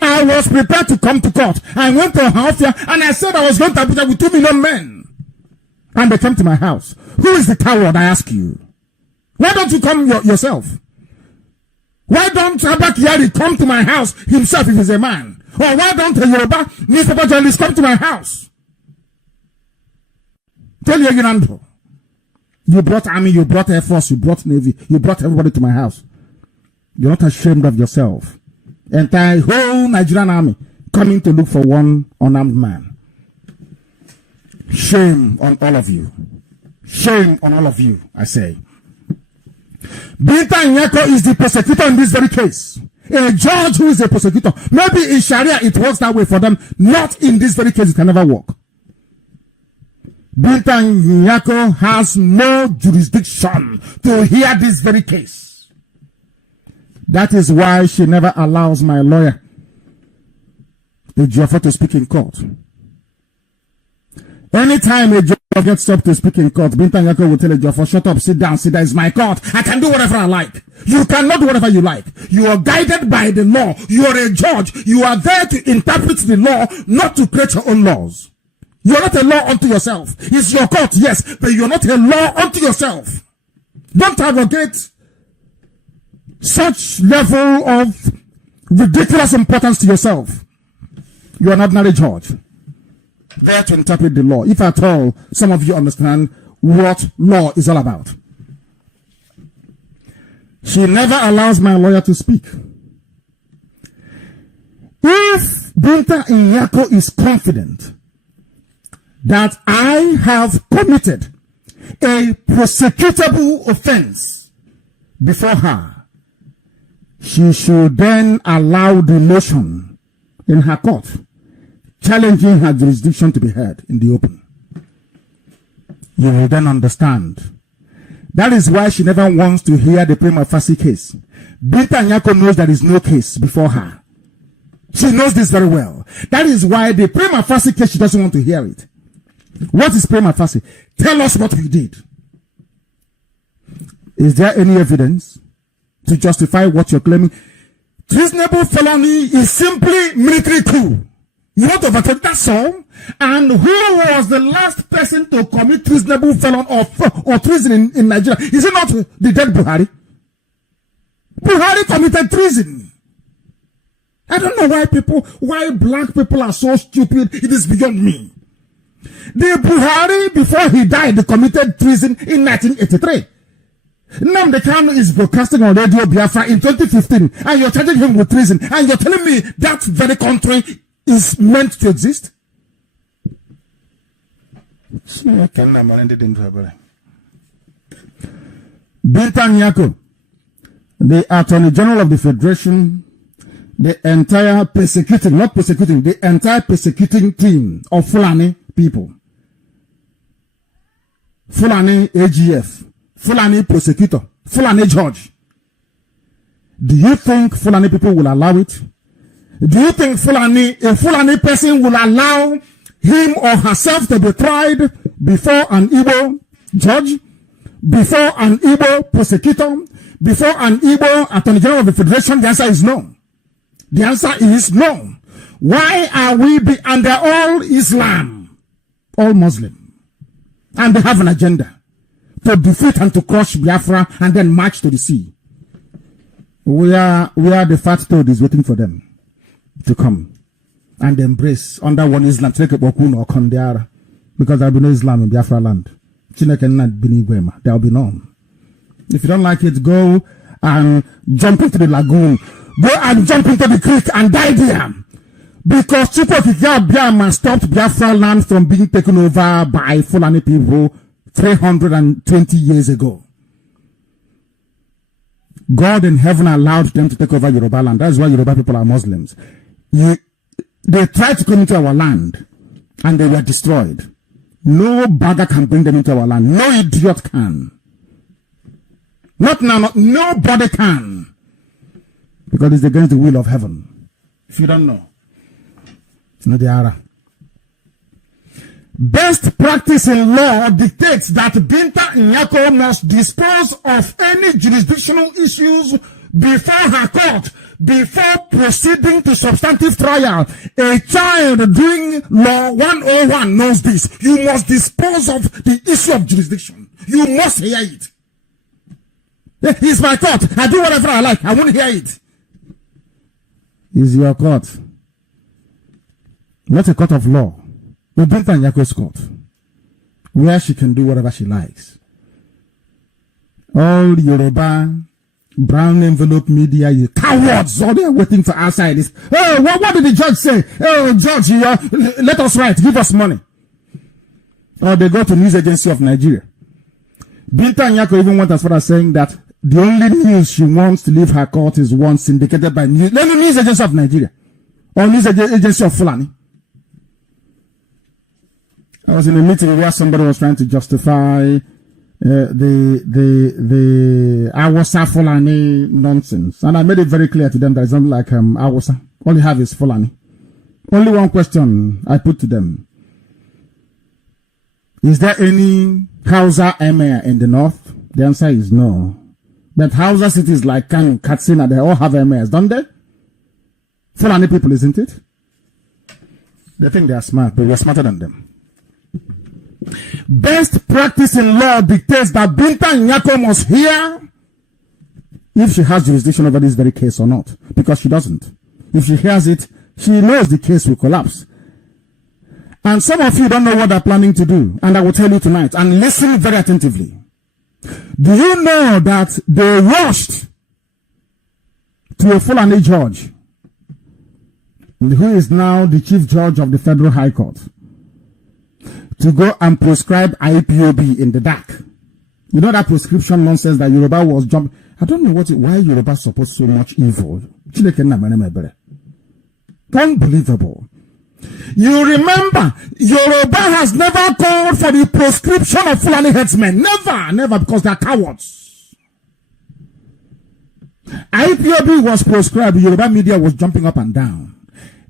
I was prepared to come to court. I went to Hafia and I said I was going to Abuja with 2 million men. And they came to my house. Who is the coward, I ask you? Why don't you come yourself? Why don't Abba Kyari come to my house himself if he's a man? Or why don't a Yoruba newspaper journalist come to my house? Tell you, Nnamdi, you brought army, you brought air force, you brought navy, you brought everybody to my house. You're not ashamed of yourself. Entire whole Nigerian army coming to look for one unarmed man. Shame on all of you. Shame on all of you, I say. Binta Nyako is the prosecutor in this very case. A judge who is a prosecutor. Maybe in Sharia it works that way for them. Not in this very case, it can never work. Binta Nyako has no jurisdiction to hear this very case. That is why she never allows my lawyer, Ejiofor, to speak in court. Anytime Ejiofor gets up to speak in court, Binta Nyako will tell Ejiofor, shut up, sit down, it's my court. I can do whatever I like. You cannot do whatever you like. You are guided by the law. You are a judge. You are there to interpret the law, not to create your own laws. You are not a law unto yourself. It's your court, yes, but you are not a law unto yourself. Don't advocate such level of ridiculous importance to yourself. You are an ordinary judge. there to interpret the law, if at all some of you understand what law is all about. She never allows my lawyer to speak. If Binta Nyako is confident that I have committed a prosecutable offense before her, she should then allow the motion in her court challenging her jurisdiction to be heard in the open. You will then understand. That is why she never wants to hear the prima facie case. Binta Nyako knows there is no case before her. She knows this very well. That is why the prima facie case, she doesn't want to hear it. What is prima facie? Tell us what we did. Is there any evidence to justify what you're claiming? Treasonable felony is simply military coup. You want to overthrow, that's all. And who was the last person to commit treasonable felon or treason in Nigeria? Is it not the dead Buhari? Buhari committed treason. I don't know why black people are so stupid. It is beyond me. The Buhari, before he died, committed treason in 1983. Nnamdi Kanu is broadcasting on Radio Biafra in 2015, and you're charging him with treason, and you're telling me that very country is meant to exist? Binta Nyako, the Attorney General of the Federation, the entire persecuting, not persecuting, the entire persecuting team of Fulani people, Fulani AGF, Fulani prosecutor, Fulani judge. Do you think Fulani people will allow it? Do you think a Fulani person will allow him or herself to be tried before an Igbo judge, before an Igbo prosecutor, before an Igbo Attorney General of the Federation? The answer is no. The answer is no. Why are we and they're all Islam, all Muslim, and they have an agenda to defeat and to crush Biafra and then march to the sea. We are the fat toad is waiting for them to come and embrace under one Islam, take a Bokun or Kondiara, because there will be no Islam in Biafra land. There will be none. If you don't like it, go and jump into the lagoon. Go and jump into the creek and die there. Because Biafra stopped Biafra land from being taken over by Fulani people 320 years ago. God in heaven allowed them to take over Yoruba land. That's why Yoruba people are Muslims. They tried to come into our land and they were destroyed. No beggar can bring them into our land. No idiot can. Not now. Nobody can. Because it's against the will of heaven. If you don't know. It's not the ara. Best practice in law dictates that Binta Nyako must dispose of any jurisdictional issues before her court, before proceeding to substantive trial. A child doing law 101 knows this. You must dispose of the issue of jurisdiction. You must hear it. It's my court. I do whatever I like. I won't hear it. It's your court. Not a court of law. But Binta Nyako's court, where she can do whatever she likes. All Yoruba, brown envelope media, you cowards, all they are waiting for outside is, oh, what did the judge say? Oh, judge, let us write, give us money. Or they go to News Agency of Nigeria. Binta Nyako even went as far as saying that the only news she wants to leave her court is one syndicated by News Agency of Nigeria or News Agency of Fulani. I was in a meeting where somebody was trying to justify the Awasa Fulani nonsense. And I made it very clear to them that it's not like Awasa. All you have is Fulani. Only one question I put to them. Is there any Hausa emir in the north? The answer is no. But Hausa cities like Kanu, Katsina, they all have emirs, don't they? Fulani people, isn't it? They think they are smart, but we're smarter than them. Best practice in law dictates that Binta Nyako must hear if she has jurisdiction over this very case or not, because she doesn't. If she hears it, she knows the case will collapse. And some of you don't know what they're planning to do. And I will tell you tonight. And listen very attentively. Do you know that they rushed to a Fulani judge, who is now the chief judge of the Federal High Court, to go and prescribe IPOB in the dark? You know that prescription nonsense that Yoruba was jumping. I don't know why Yoruba support so much evil. Unbelievable. You remember, Yoruba has never called for the proscription of Fulani headsmen. Never, because they are cowards. IPOB was proscribed. Yoruba media was jumping up and down.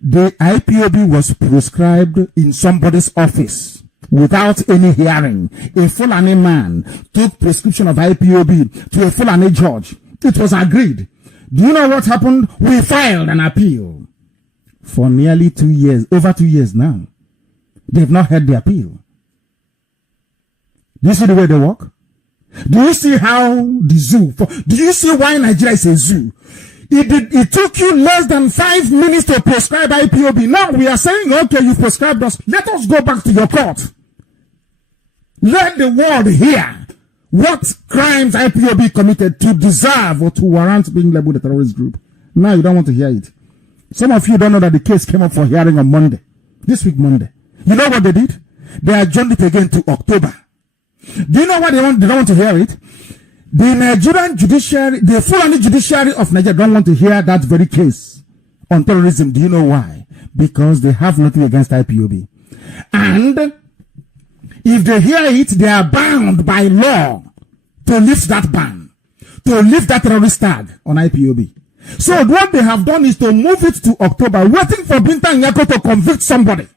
The IPOB was prescribed in somebody's office without any hearing. A Fulani man took prescription of IPOB to a Fulani judge. It was agreed. Do you know what happened? We filed an appeal. For nearly 2 years, over 2 years now. They've not heard the appeal. Do you see the way they work? Do you see how the zoo, do you see why Nigeria is a zoo? It took you less than 5 minutes to prescribe IPOB. Now we are saying, okay, you prescribed us. Let us go back to your court. Let the world hear what crimes IPOB committed to deserve or to warrant being labeled a terrorist group. Now you don't want to hear it. Some of you don't know that the case came up for hearing on Monday. This week, Monday. You know what they did? They adjourned it again to October. Do you know why they don't want to hear it? The Nigerian judiciary, the Fulani judiciary of Nigeria don't want to hear that very case on terrorism. Do you know why? Because they have nothing against IPOB. And if they hear it, they are bound by law to lift that ban, to lift that terrorist tag on IPOB. So what they have done is to move it to October, waiting for Binta Nyako to convict somebody.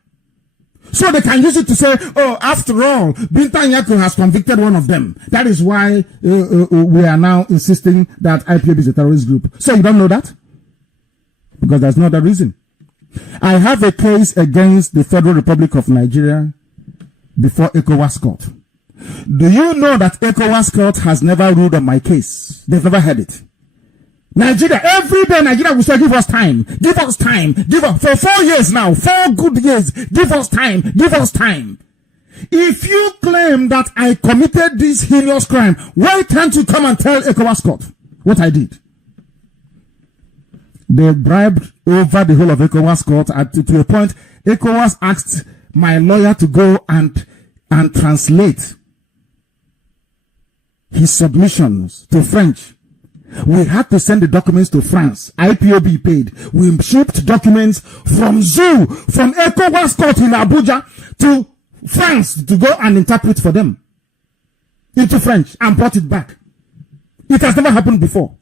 So they can use it to say, oh, after all, Binta Nyako has convicted one of them. That is why we are now insisting that IPOB is a terrorist group. So you don't know that? Because there's no other reason. I have a case against the Federal Republic of Nigeria before ECOWAS Court. Do you know that ECOWAS Court has never ruled on my case? They've never heard it. Nigeria, every day Nigeria will say, give us time, give us time, for 4 years now, 4 good years, give us time, give us time. If you claim that I committed this heinous crime, why can't you come and tell ECOWAS Court what I did? They bribed over the whole of ECOWAS Court to a point. ECOWAS asked my lawyer to go and translate his submissions to French. We had to send the documents to France. IPOB paid. We shipped documents from zoo, from ECOWAS Court in Abuja to France to go and interpret for them into French and brought it back. It has never happened before.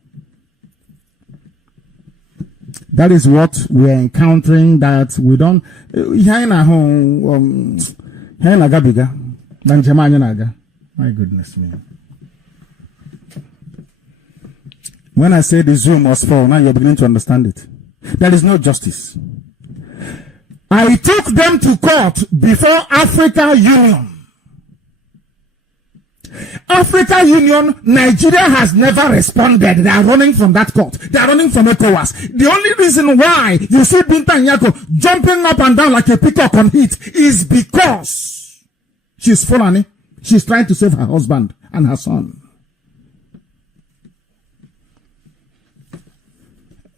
That is what we are encountering, that we don't. My goodness me. When I say the zoo must fall, now you're beginning to understand it. There is no justice. I took them to court before Africa Union. Africa Union, Nigeria has never responded. They are running from that court. They are running from ECOWAS. The only reason why you see Binta Nyako jumping up and down like a peacock on heat is because she's Fulani. She's trying to save her husband and her son.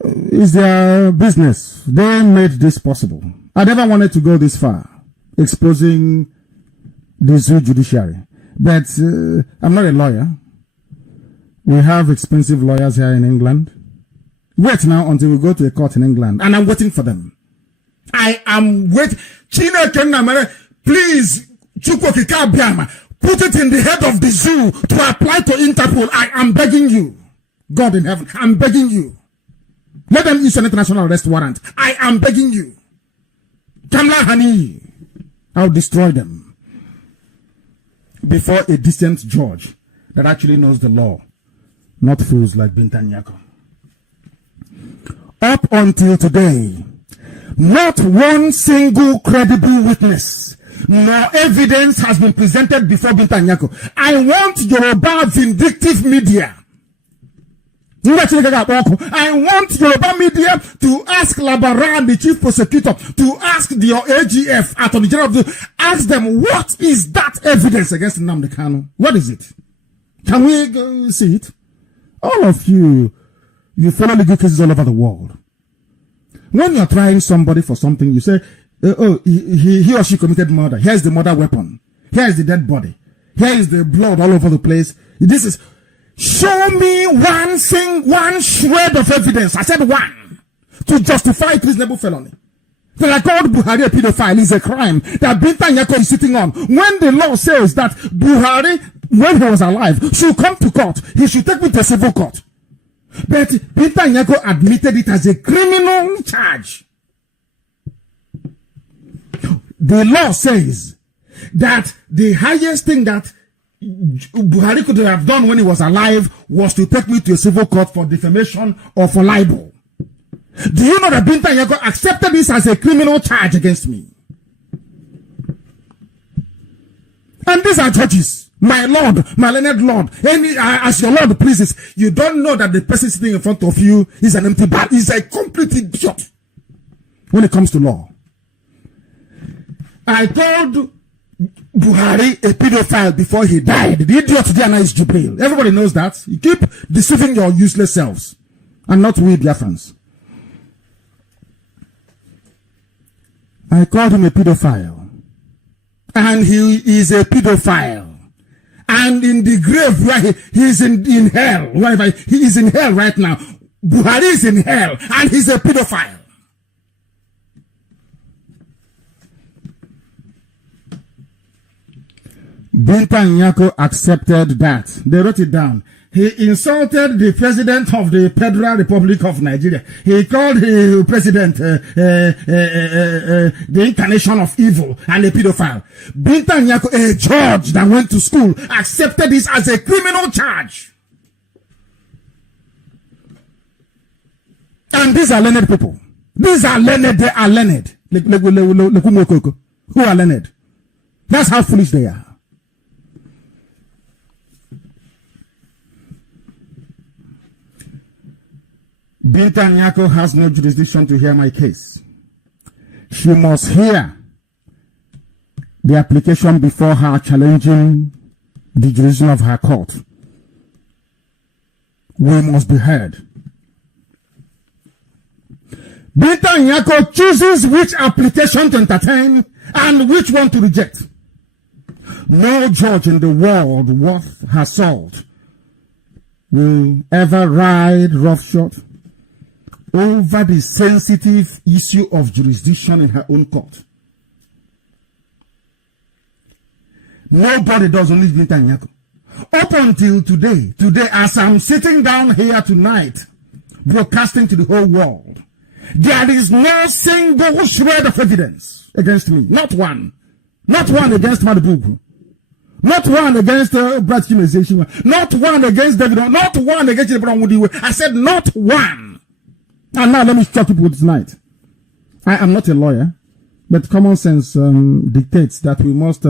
It's their business. They made this possible. I never wanted to go this far, exposing the zoo judiciary. But I'm not a lawyer. We have expensive lawyers here in England. Wait now until we go to a court in England. And I'm waiting for them. I am waiting. Please, put it in the head of the zoo to apply to Interpol. I am begging you. God in heaven, I'm begging you. Let them issue an international arrest warrant. I am begging you. Kamla Hani. I'll destroy them before a decent judge that actually knows the law. Not fools like Binta Nyako. Up until today, not one single credible witness nor evidence has been presented before Binta Nyako. I want Yoruba vindictive media I want Yoruba media to ask Labaran, the chief prosecutor, to ask the AGF, Attorney General, to ask them, what is that evidence against Nnamdi Kanu? What is it? Can we see it? All of you follow legal cases all over the world. When you're trying somebody for something, you say, he or she committed murder. Here's the murder weapon. Here's the dead body. Here is the blood all over the place. This is... Show me one shred of evidence. I said one. To justify treasonable felony. That I called Buhari a pedophile is a crime that Binta Nyako is sitting on. When the law says that Buhari, when he was alive, should come to court, he should take me to civil court. But Binta Nyako admitted it as a criminal charge. The law says that the highest thing that Buhari could have done when he was alive was to take me to a civil court for defamation or for libel. Do you know that Binta Nyako accepted this as a criminal charge against me? And these are judges. My Lord, my learned Lord, as your Lord pleases, you don't know that the person sitting in front of you is an empty bag. He's a complete idiot when it comes to law. I told Buhari a pedophile before he died. The idiot Diana is Jubril. Everybody knows that. You keep deceiving your useless selves. And not we Biafrans. I called him a pedophile. And he is a pedophile. And in the grave where he is in hell. Wherever he is in hell right now. Buhari is in hell. And he's a pedophile. Binta Nyako accepted that. They wrote it down. He insulted the president of the Federal Republic of Nigeria. He called the president the incarnation of evil and a pedophile. Binta Nyako, a judge that went to school, accepted this as a criminal charge. And these are learned people. These are learned. They are learned. Who are learned? That's how foolish they are. Binta Nyako has no jurisdiction to hear my case. She must hear the application before her challenging the jurisdiction of her court. We must be heard. Binta Nyako chooses which application to entertain and which one to reject. No judge in the world worth her salt will ever ride roughshod over the sensitive issue of jurisdiction in her own court. Nobody does, only Binta Nyako. Up until today as I'm sitting down here tonight, broadcasting to the whole world, there is no single shred of evidence against me. Not one. Not one against Madabugu. Not one against Brad Chimeziation. Not one against David. Not one against Abraham Woody. I said not one. And now let me shock people tonight. I am not a lawyer, but common sense dictates that we must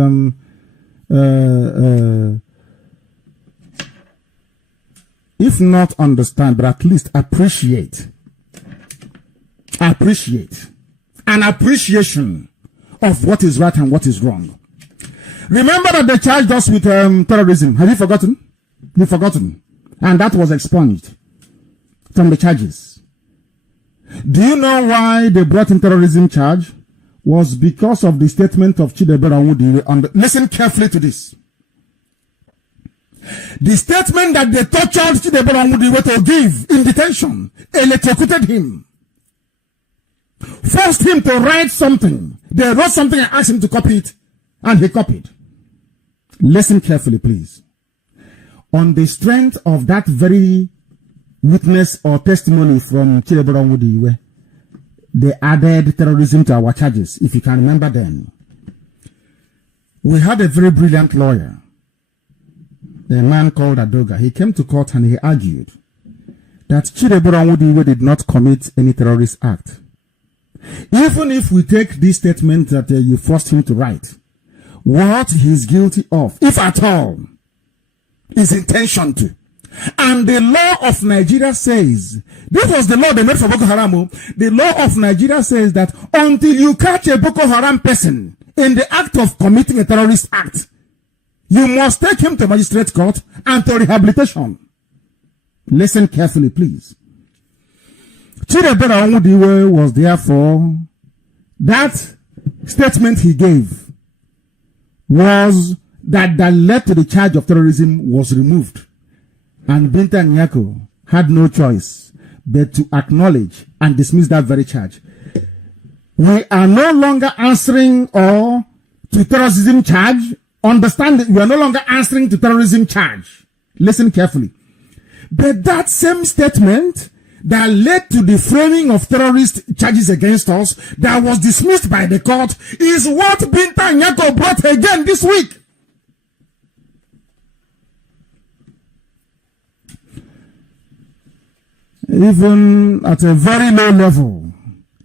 if not understand, but at least appreciate an appreciation of what is right and what is wrong. Remember that they charged us with terrorism. Have you forgotten? You've forgotten. And that was expunged from the charges. Do you know why they brought in terrorism charge? Was because of the statement of Chidebere Onwudiwe. Listen carefully to this. The statement that they tortured Chidebere Onwudiwe to give in detention, electrocuted him, forced him to write something. They wrote something and asked him to copy it, and he copied. Listen carefully, please. On the strength of that very witness or testimony from Chidebere Onwudiwe, they added terrorism to our charges, if you can remember then. We had a very brilliant lawyer, a man called Adoga. He came to court and he argued that Chidebere Onwudiwe did not commit any terrorist act. Even if we take this statement that you forced him to write, what he's guilty of, if at all, is intention to, And the law of Nigeria says, this was the law they made for Boko Haram. The law of Nigeria says that until you catch a Boko Haram person in the act of committing a terrorist act, you must take him to magistrate court and to rehabilitation. Listen carefully, please. Chidebere Onwudiwe was therefore, that statement he gave was that led to the charge of terrorism was removed. And Binta Nyako had no choice but to acknowledge and dismiss that very charge. We are no longer answering to terrorism charge. Understand that we are no longer answering to terrorism charge. Listen carefully. But that same statement that led to the framing of terrorist charges against us that was dismissed by the court is what Binta Nyako brought again this week. Even at a very low level,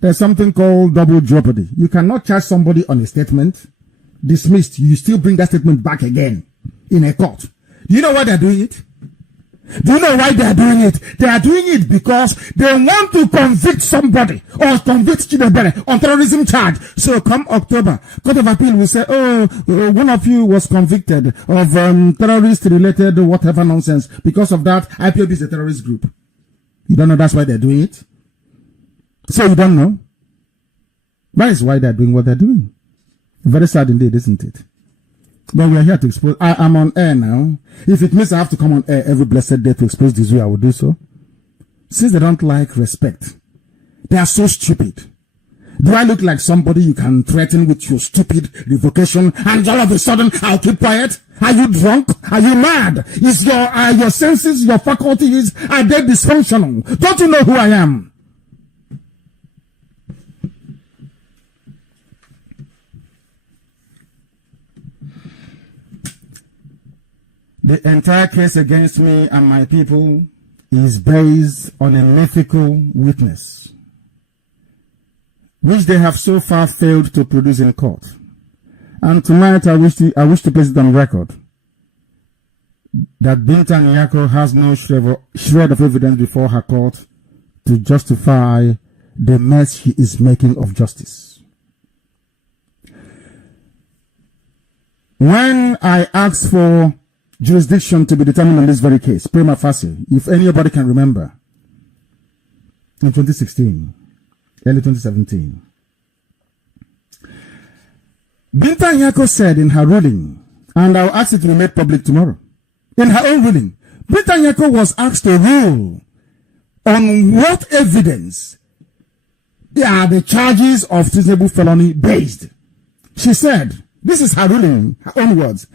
there's something called double jeopardy. You cannot charge somebody on a statement, dismissed, you still bring that statement back again in a court. Do you know why they're doing it? Do you know why they are doing it? They are doing it because they want to convict somebody or convict Chidebere on terrorism charge. So come October, Court of Appeal will say, one of you was convicted of terrorist-related whatever nonsense. Because of that, IPOB is a terrorist group. You don't know that's why they're doing it? So you don't know? That is why they're doing what they're doing. Very sad indeed, isn't it? But we are here to expose. I am on air now. If it means I have to come on air every blessed day to expose this way, I will do so. Since they don't like respect, they are so stupid. Do I look like somebody you can threaten with your stupid revocation and all of a sudden I'll keep quiet? Are you drunk? Are you mad? Is your senses, your faculties, are they dysfunctional? Don't you know who I am? The entire case against me and my people is based on a mythical witness, which they have so far failed to produce in court. And tonight I wish to place it on record that Binta Nyako has no shred of evidence before her court to justify the mess she is making of justice. When I asked for jurisdiction to be determined on this very case, prima facie, if anybody can remember, in 2016, early 2017, Binta Nyako said in her ruling, and I'll ask it to be made public tomorrow, in her own ruling, Binta Nyako was asked to rule on what evidence are the charges of treasonable felony based. She said, this is her ruling, her own words,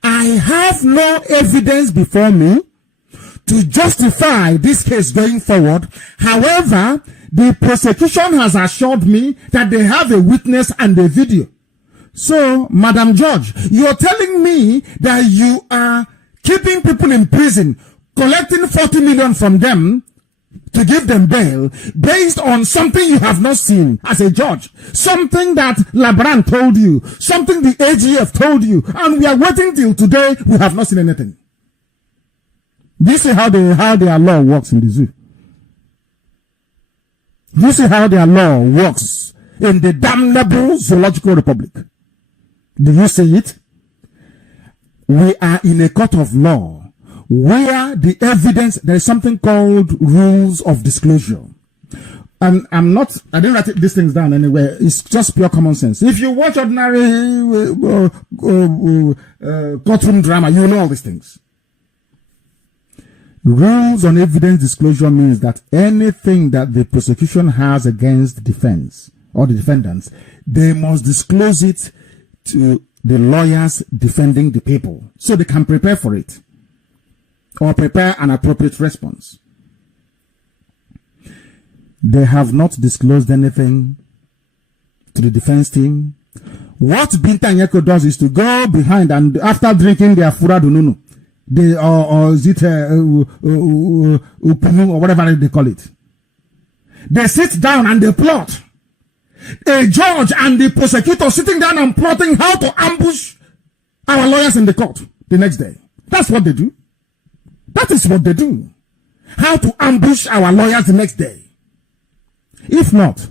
I have no evidence before me to justify this case going forward. However, the prosecution has assured me that they have a witness and a video. So, Madam Judge, you're telling me that you are keeping people in prison, collecting 40 million from them to give them bail based on something you have not seen as a judge, something that Labran told you, something the AGF told you, and we are waiting till today, we have not seen anything. This is how their law works in the zoo. This is how their law works in the damnable zoological republic. Do you see it? We are in a court of law where the evidence, there is something called rules of disclosure. And I didn't write these things down anywhere. It's just pure common sense. If you watch ordinary courtroom drama, you know all these things. Rules on evidence disclosure means that anything that the prosecution has against the defense or the defendants, they must disclose it to the lawyers defending the people so they can prepare for it or prepare an appropriate response. They have not disclosed anything to the defense team. What Binta Nyako does is to go behind and after drinking their fura dununu, or is it upunu or whatever they call it, they sit down and they plot. A judge and the prosecutor sitting down and plotting how to ambush our lawyers in the court the next day. That's what they do. That is what they do. How to ambush our lawyers the next day. If not,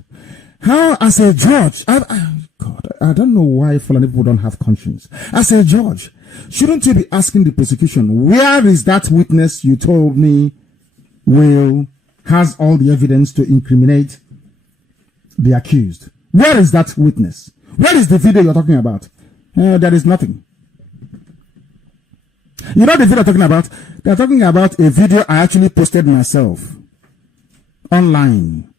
how as a judge, God, I don't know why Fulani people don't have conscience. As a judge, shouldn't you be asking the prosecution, where is that witness you told me has all the evidence to incriminate the accused? Where is that witness? Where is the video you're talking about? There is nothing. You know the video they're talking about? They're talking about a video I actually posted myself online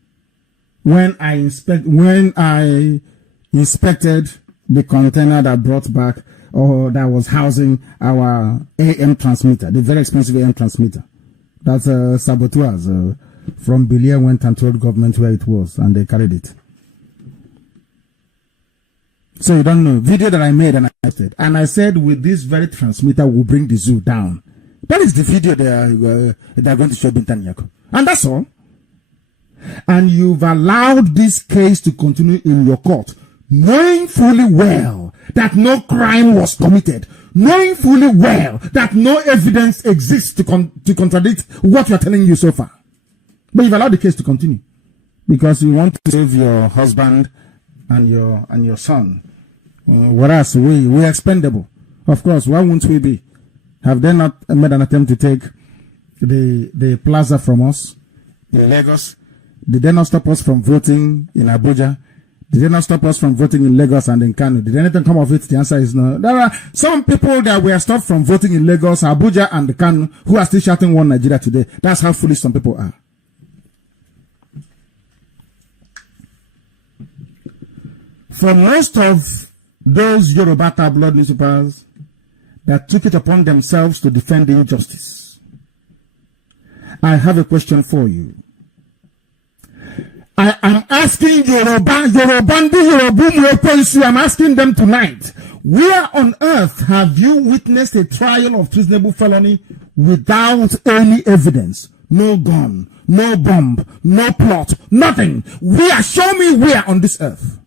when I inspected the container that brought back or that was housing our AM transmitter, the very expensive AM transmitter. That's saboteurs from Belier went and told government where it was, and they carried it. So you don't know. Video that I made and I posted. And I said, with this very transmitter, we'll bring the zoo down. That is the video they are going to show Bintan Yako. And that's all. And you've allowed this case to continue in your court, knowing fully well that no crime was committed, knowing fully well that no evidence exists to contradict what you're telling you so far. But you've allowed the case to continue because you want to save your husband and your son. Whereas we're expendable. Of course, why won't we be? Have they not made an attempt to take the plaza from us in Lagos? Did they not stop us from voting in Abuja? Did they not stop us from voting in Lagos and in Kanu? Did anything come of it? The answer is no. There are some people that were stopped from voting in Lagos, Abuja, and Kanu who are still shouting one Nigeria today. That's how foolish some people are. For most of those Yoruba tabloid newspapers that took it upon themselves to defend injustice, I have a question for you. I am asking I'm asking them tonight, where on earth have you witnessed a trial of treasonable felony without any evidence? No gun, no bomb, no plot, nothing. Show me where on this earth.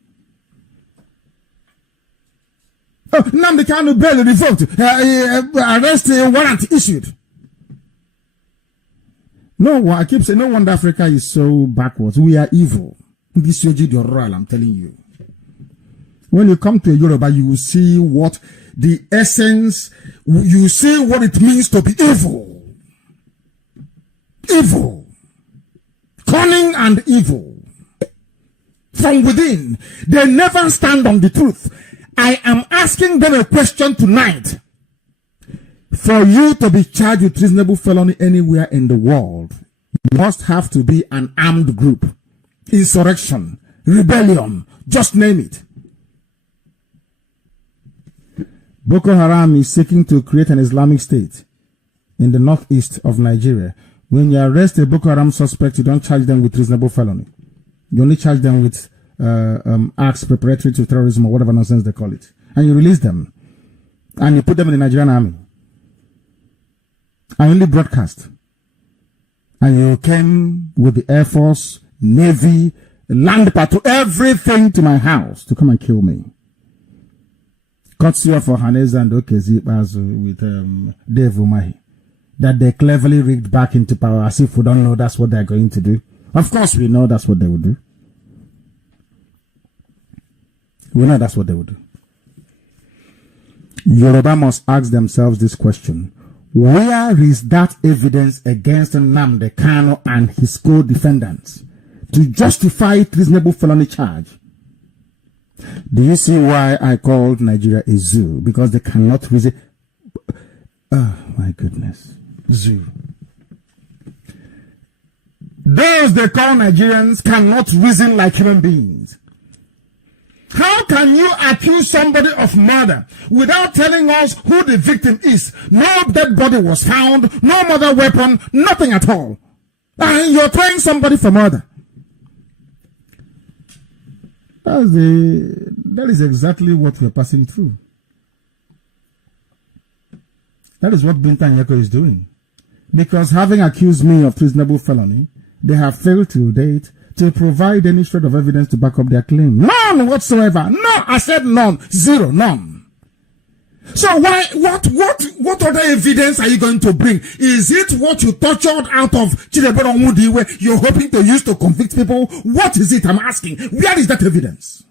Oh, Nnamdi Kanu bail revoked, arrest warrant issued. No, I keep saying, no wonder Africa is so backwards. We are evil. This is your royal, I'm telling you. When you come to Yoruba, you will see what the essence, you see what it means to be evil. Evil. Cunning and evil. From within. They never stand on the truth. I am asking them a question tonight. For you to be charged with treasonable felony anywhere in the world, you must have to be an armed group. Insurrection, rebellion, just name it. Boko Haram is seeking to create an Islamic state in the northeast of Nigeria. When you arrest a Boko Haram suspect, you don't charge them with treasonable felony. You only charge them with acts preparatory to terrorism or whatever nonsense they call it. And you release them. And you put them in the Nigerian army. I only broadcast. And you came with the Air Force, Navy, Land Patrol, everything to my house to come and kill me. Courtesy for Hanez and Okezi with Dave Umahi. That they cleverly rigged back into power as if we don't know that's what they're going to do. Of course we know that's what they would do. We know that's what they would do. Yoruba must ask themselves this question. Where is that evidence against Nnamdi Kanu and his co-defendants to justify treasonable felony charge? Do you see why I called Nigeria a zoo? Because they cannot reason. Oh my goodness. Zoo. Those they call Nigerians cannot reason like human beings. How can you accuse somebody of murder without telling us who the victim is? No dead body was found, no murder weapon, nothing at all. And you're trying somebody for murder. That is exactly what we're passing through. That is what Bintan Yako is doing. Because having accused me of treasonable felony, they have failed to date to provide any shred of evidence to back up their claim. None whatsoever. No, I said none. Zero. None. So what other evidence are you going to bring? Is it what you tortured out of Chidebere Onwudi where you're hoping to use to convict people? What is it? I'm asking. Where is that evidence?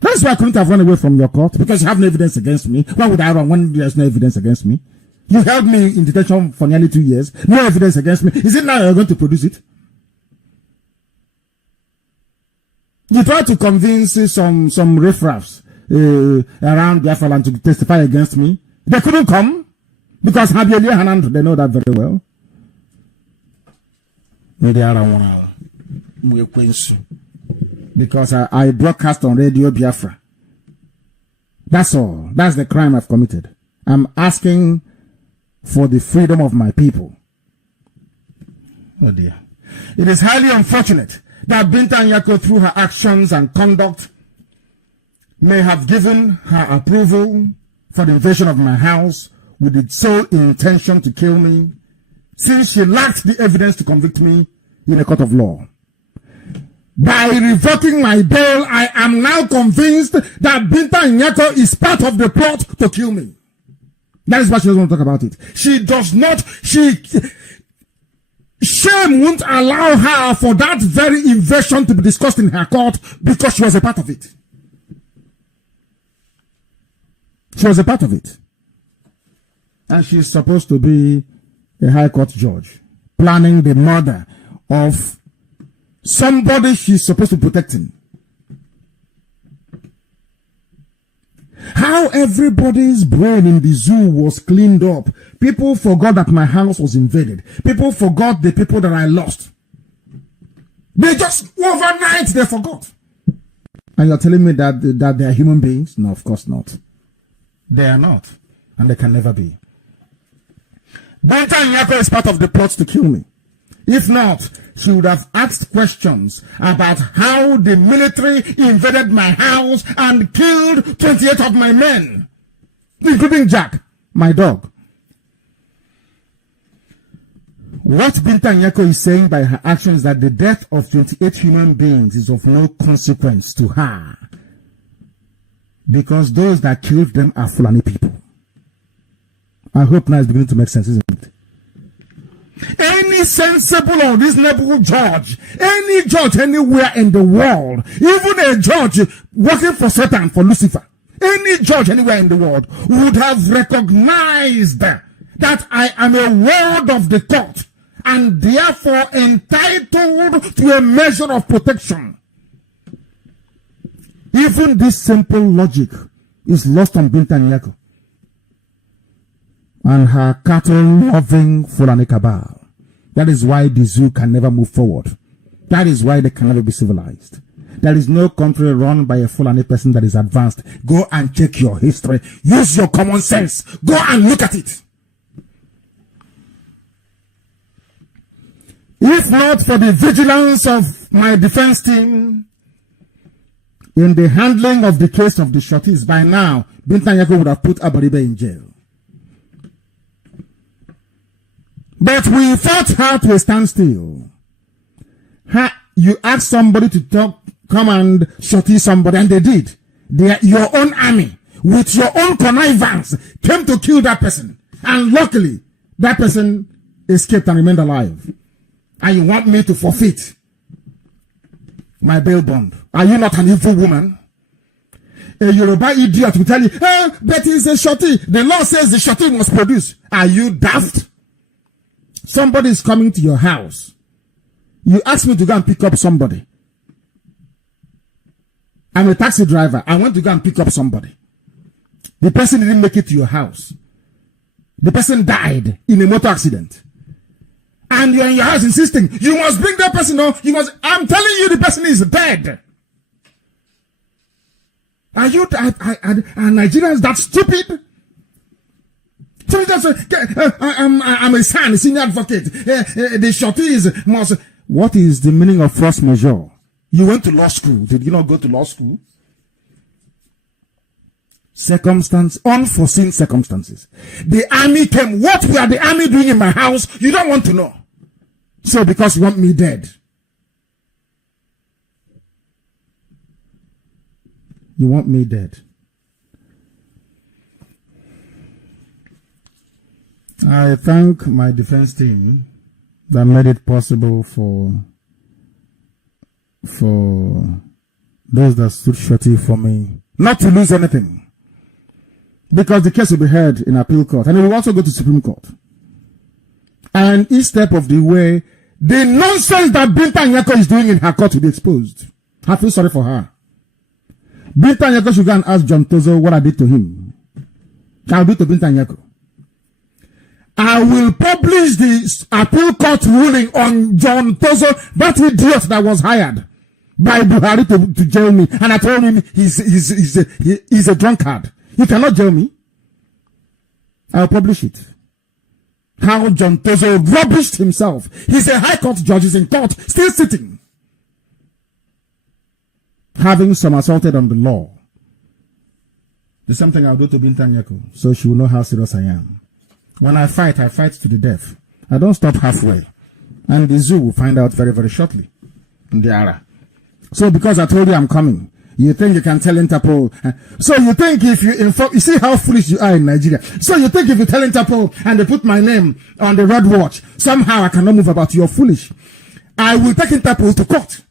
That's why I couldn't have run away from your court, because you have no evidence against me. Why would I run when there's no evidence against me? You held me in detention for nearly 2 years. No evidence against me. Is it now you're going to produce it? You tried to convince some riffraffs around Biafra land to testify against me. They couldn't come because Habieli Hanand, they know that very well. Because I broadcast on Radio Biafra. That's all. That's the crime I've committed. I'm asking for the freedom of my people. Oh dear. It is highly unfortunate that Binta Nyako, through her actions and conduct, may have given her approval for the invasion of my house with the sole intention to kill me, since she lacked the evidence to convict me in a court of law. By revoking my bail, I am now convinced that Binta Nyako is part of the plot to kill me. That is why she doesn't want to talk about it. She does not, shame won't allow her for that very invasion to be discussed in her court because she was a part of it. She was a part of it. And she's supposed to be a high court judge, planning the murder of somebody she's supposed to be protecting. How everybody's brain in the zoo was cleaned up. People forgot that my house was invaded. People forgot the people that I lost. They just, overnight, they forgot. And you're telling me that they are human beings? No, of course not. They are not. And they can never be. Binta Nyako is part of the plot to kill me. If not, she would have asked questions about how the military invaded my house and killed 28 of my men, including Jack, my dog. What Binta Nyako is saying by her actions is that the death of 28 human beings is of no consequence to her, because those that killed them are Fulani people. I hope now it's beginning to make sense, isn't it? Any sensible or reasonable judge, any judge anywhere in the world, even a judge working for Satan, for Lucifer, any judge anywhere in the world would have recognized that I am a ward of the court and therefore entitled to a measure of protection. Even this simple logic is lost on Binta Nyako and her cattle-loving Fulani cabal. That is why the zoo can never move forward. That is why they can never be civilized. There is no country run by a Fulani person that is advanced. Go and check your history. Use your common sense. Go and look at it. If not for the vigilance of my defense team in the handling of the case of the shorties, by now, Binta Nyako would have put Abaribe in jail. But we fought her to a standstill. You asked somebody to come and shorty somebody, and they did. Your own army, with your own connivance, came to kill that person. And luckily, that person escaped and remained alive. And you want me to forfeit my bail bond? Are you not an evil woman? A Yoruba idiot will tell you, but it's a shorty. The law says the shorty must produce. Are you daft? Somebody is coming to your house. You ask me to go and pick up somebody. I'm a taxi driver. I want to go and pick up somebody. The person didn't make it to your house. The person died in a motor accident. And you're in your house insisting, you must bring that person on. I'm telling you, the person is dead. Are Nigerians that stupid? So I'm a son, a senior advocate. The shorties must. What is the meaning of force majeure? You went to law school. Did you not go to law school? Unforeseen circumstances. The army came. What were the army doing in my house? You don't want to know. So because you want me dead. You want me dead. I thank my defense team that made it possible for those that stood shorty for me not to lose anything, because the case will be heard in appeal court and it will also go to Supreme Court. And each step of the way, the nonsense that Binta Nyako is doing in her court will be exposed. I feel sorry for her. Binta Nyako should go and ask John Tozo what I did to him. I'll do to Binta Nyako. I will publish the appeal court ruling on John Tozo, that idiot that was hired by Buhari to jail me. And I told him he's a drunkard. He cannot jail me. I'll publish it. How John Tozo rubbished himself. He's a high court judge, he's in court, still sitting, having somersaulted on the law. There's something I'll do to Binta Nyako, so she will know how serious I am. When I fight to the death. I don't stop halfway. And the zoo will find out very, very shortly. Ndiara. So because I told you I'm coming, you think you can tell Interpol. So you think if you inform, you see how foolish you are in Nigeria. So you think if you tell Interpol and they put my name on the red watch, somehow I cannot move about. You're foolish. I will take Interpol to court.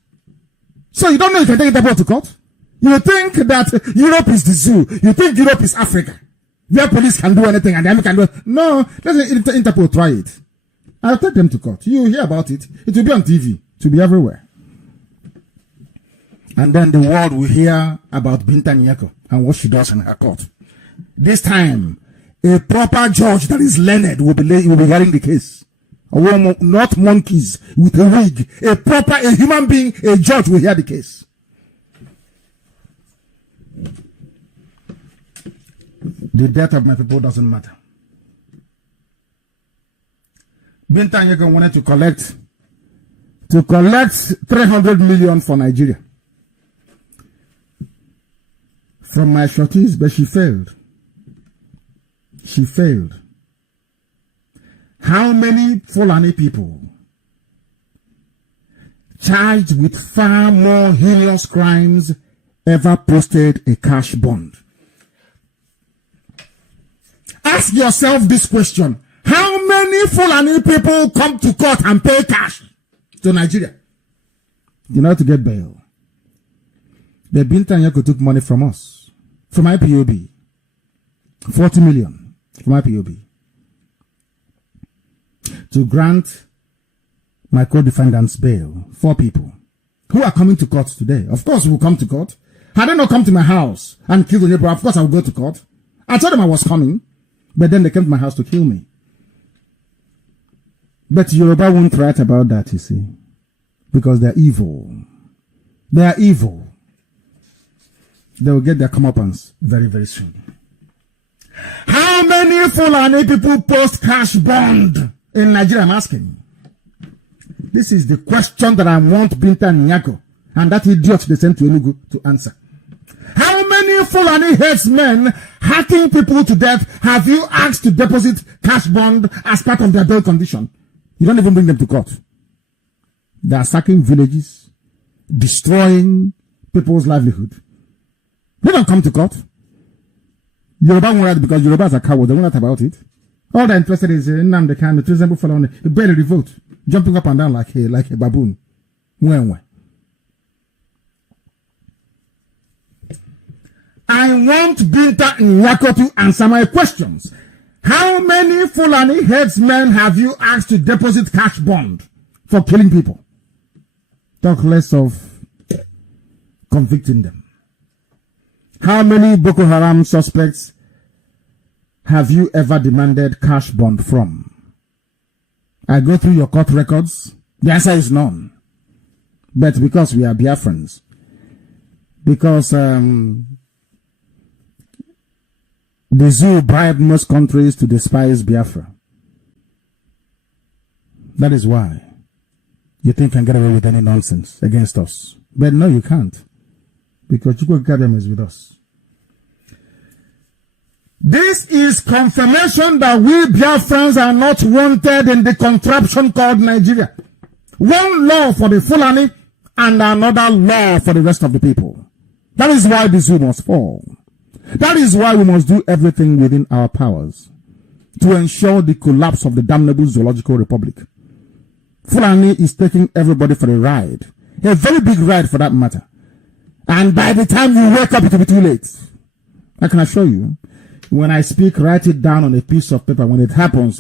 So you don't know you can take Interpol to court? You think that Europe is the zoo. You think Europe is Africa, where police can do anything and the army can do it. No, let Interpol try it. I'll take them to court. You hear about it. It will be on TV. It will be everywhere. And then the world will hear about Binta Nyako and what she does in her court. This time, a proper judge that is learned will be hearing the case. Not monkeys with a wig. A human being, a judge will hear the case. The death of my people doesn't matter. Binta Nyako wanted to collect 300 million for Nigeria from my shorties, but she failed. She failed. How many Fulani people charged with far more heinous crimes ever posted a cash bond? Ask yourself this question. How many Fulani people come to court and pay cash to Nigeria in order to get bail? The Binta Nyako took money from us, from IPOB. 40 million from IPOB. To grant my co-defendants bail. 4 people who are coming to court today. Of course we will come to court. Had they not come to my house and killed the neighbor, of course I will go to court. I told them I was coming, but then they came to my house to kill me. But Yoruba won't write about that, you see, because they're evil. They are evil. They will get their comeuppance very, very soon. How many Fulani people post cash bond in Nigeria? I'm asking. This is the question that I want Binta Nyako and that idiot they sent to Enugu to answer. How many Fulani headsmen hacking people to death have you asked to deposit cash bond as part of their bail condition? You don't even bring them to court. They are sacking villages, destroying people's livelihood. They don't come to court. Yoruba won't write because Yorubas are cowards. They won't write about it. All they're interested is Nnamdi Kanu, to resemble Fulani, the barely revolt, jumping up and down like a baboon. I want Binta Nyako to answer my questions. How many Fulani headsmen have you asked to deposit cash bond for killing people? Talk less of convicting them. How many Boko Haram suspects have you ever demanded cash bond from? I go through your court records. The answer is none. But because we are Biafrans, because the zoo bribed most countries to despise Biafra. That is why you think you can get away with any nonsense against us. But no, you can't. Because Chukwu Academy is with us. This is confirmation that we Biafrans are not wanted in the contraption called Nigeria. One law for the Fulani and another law for the rest of the people. That is why the zoo must fall. That is why we must do everything within our powers to ensure the collapse of the damnable Zoological Republic. Fulani is taking everybody for a ride. A very big ride for that matter. And by the time you wake up, it will be too late. I can assure you, when I speak, write it down on a piece of paper. When it happens,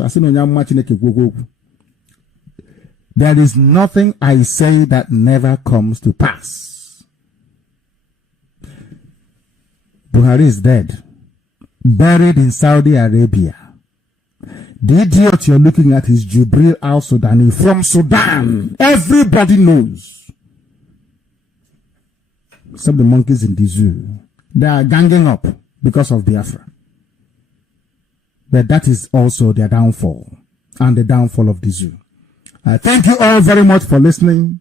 there is nothing I say that never comes to pass. Buhari is dead, buried in Saudi Arabia. The idiot you're looking at is Jubril al-Sudani from Sudan. Everybody knows. Except the monkeys in the zoo. They are ganging up because of Biafra. But that is also their downfall and the downfall of the zoo. Thank you all very much for listening.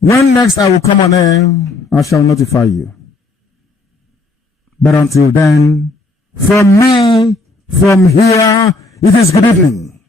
When next I will come on air, I shall notify you. But until then, from me, from here, it is good evening.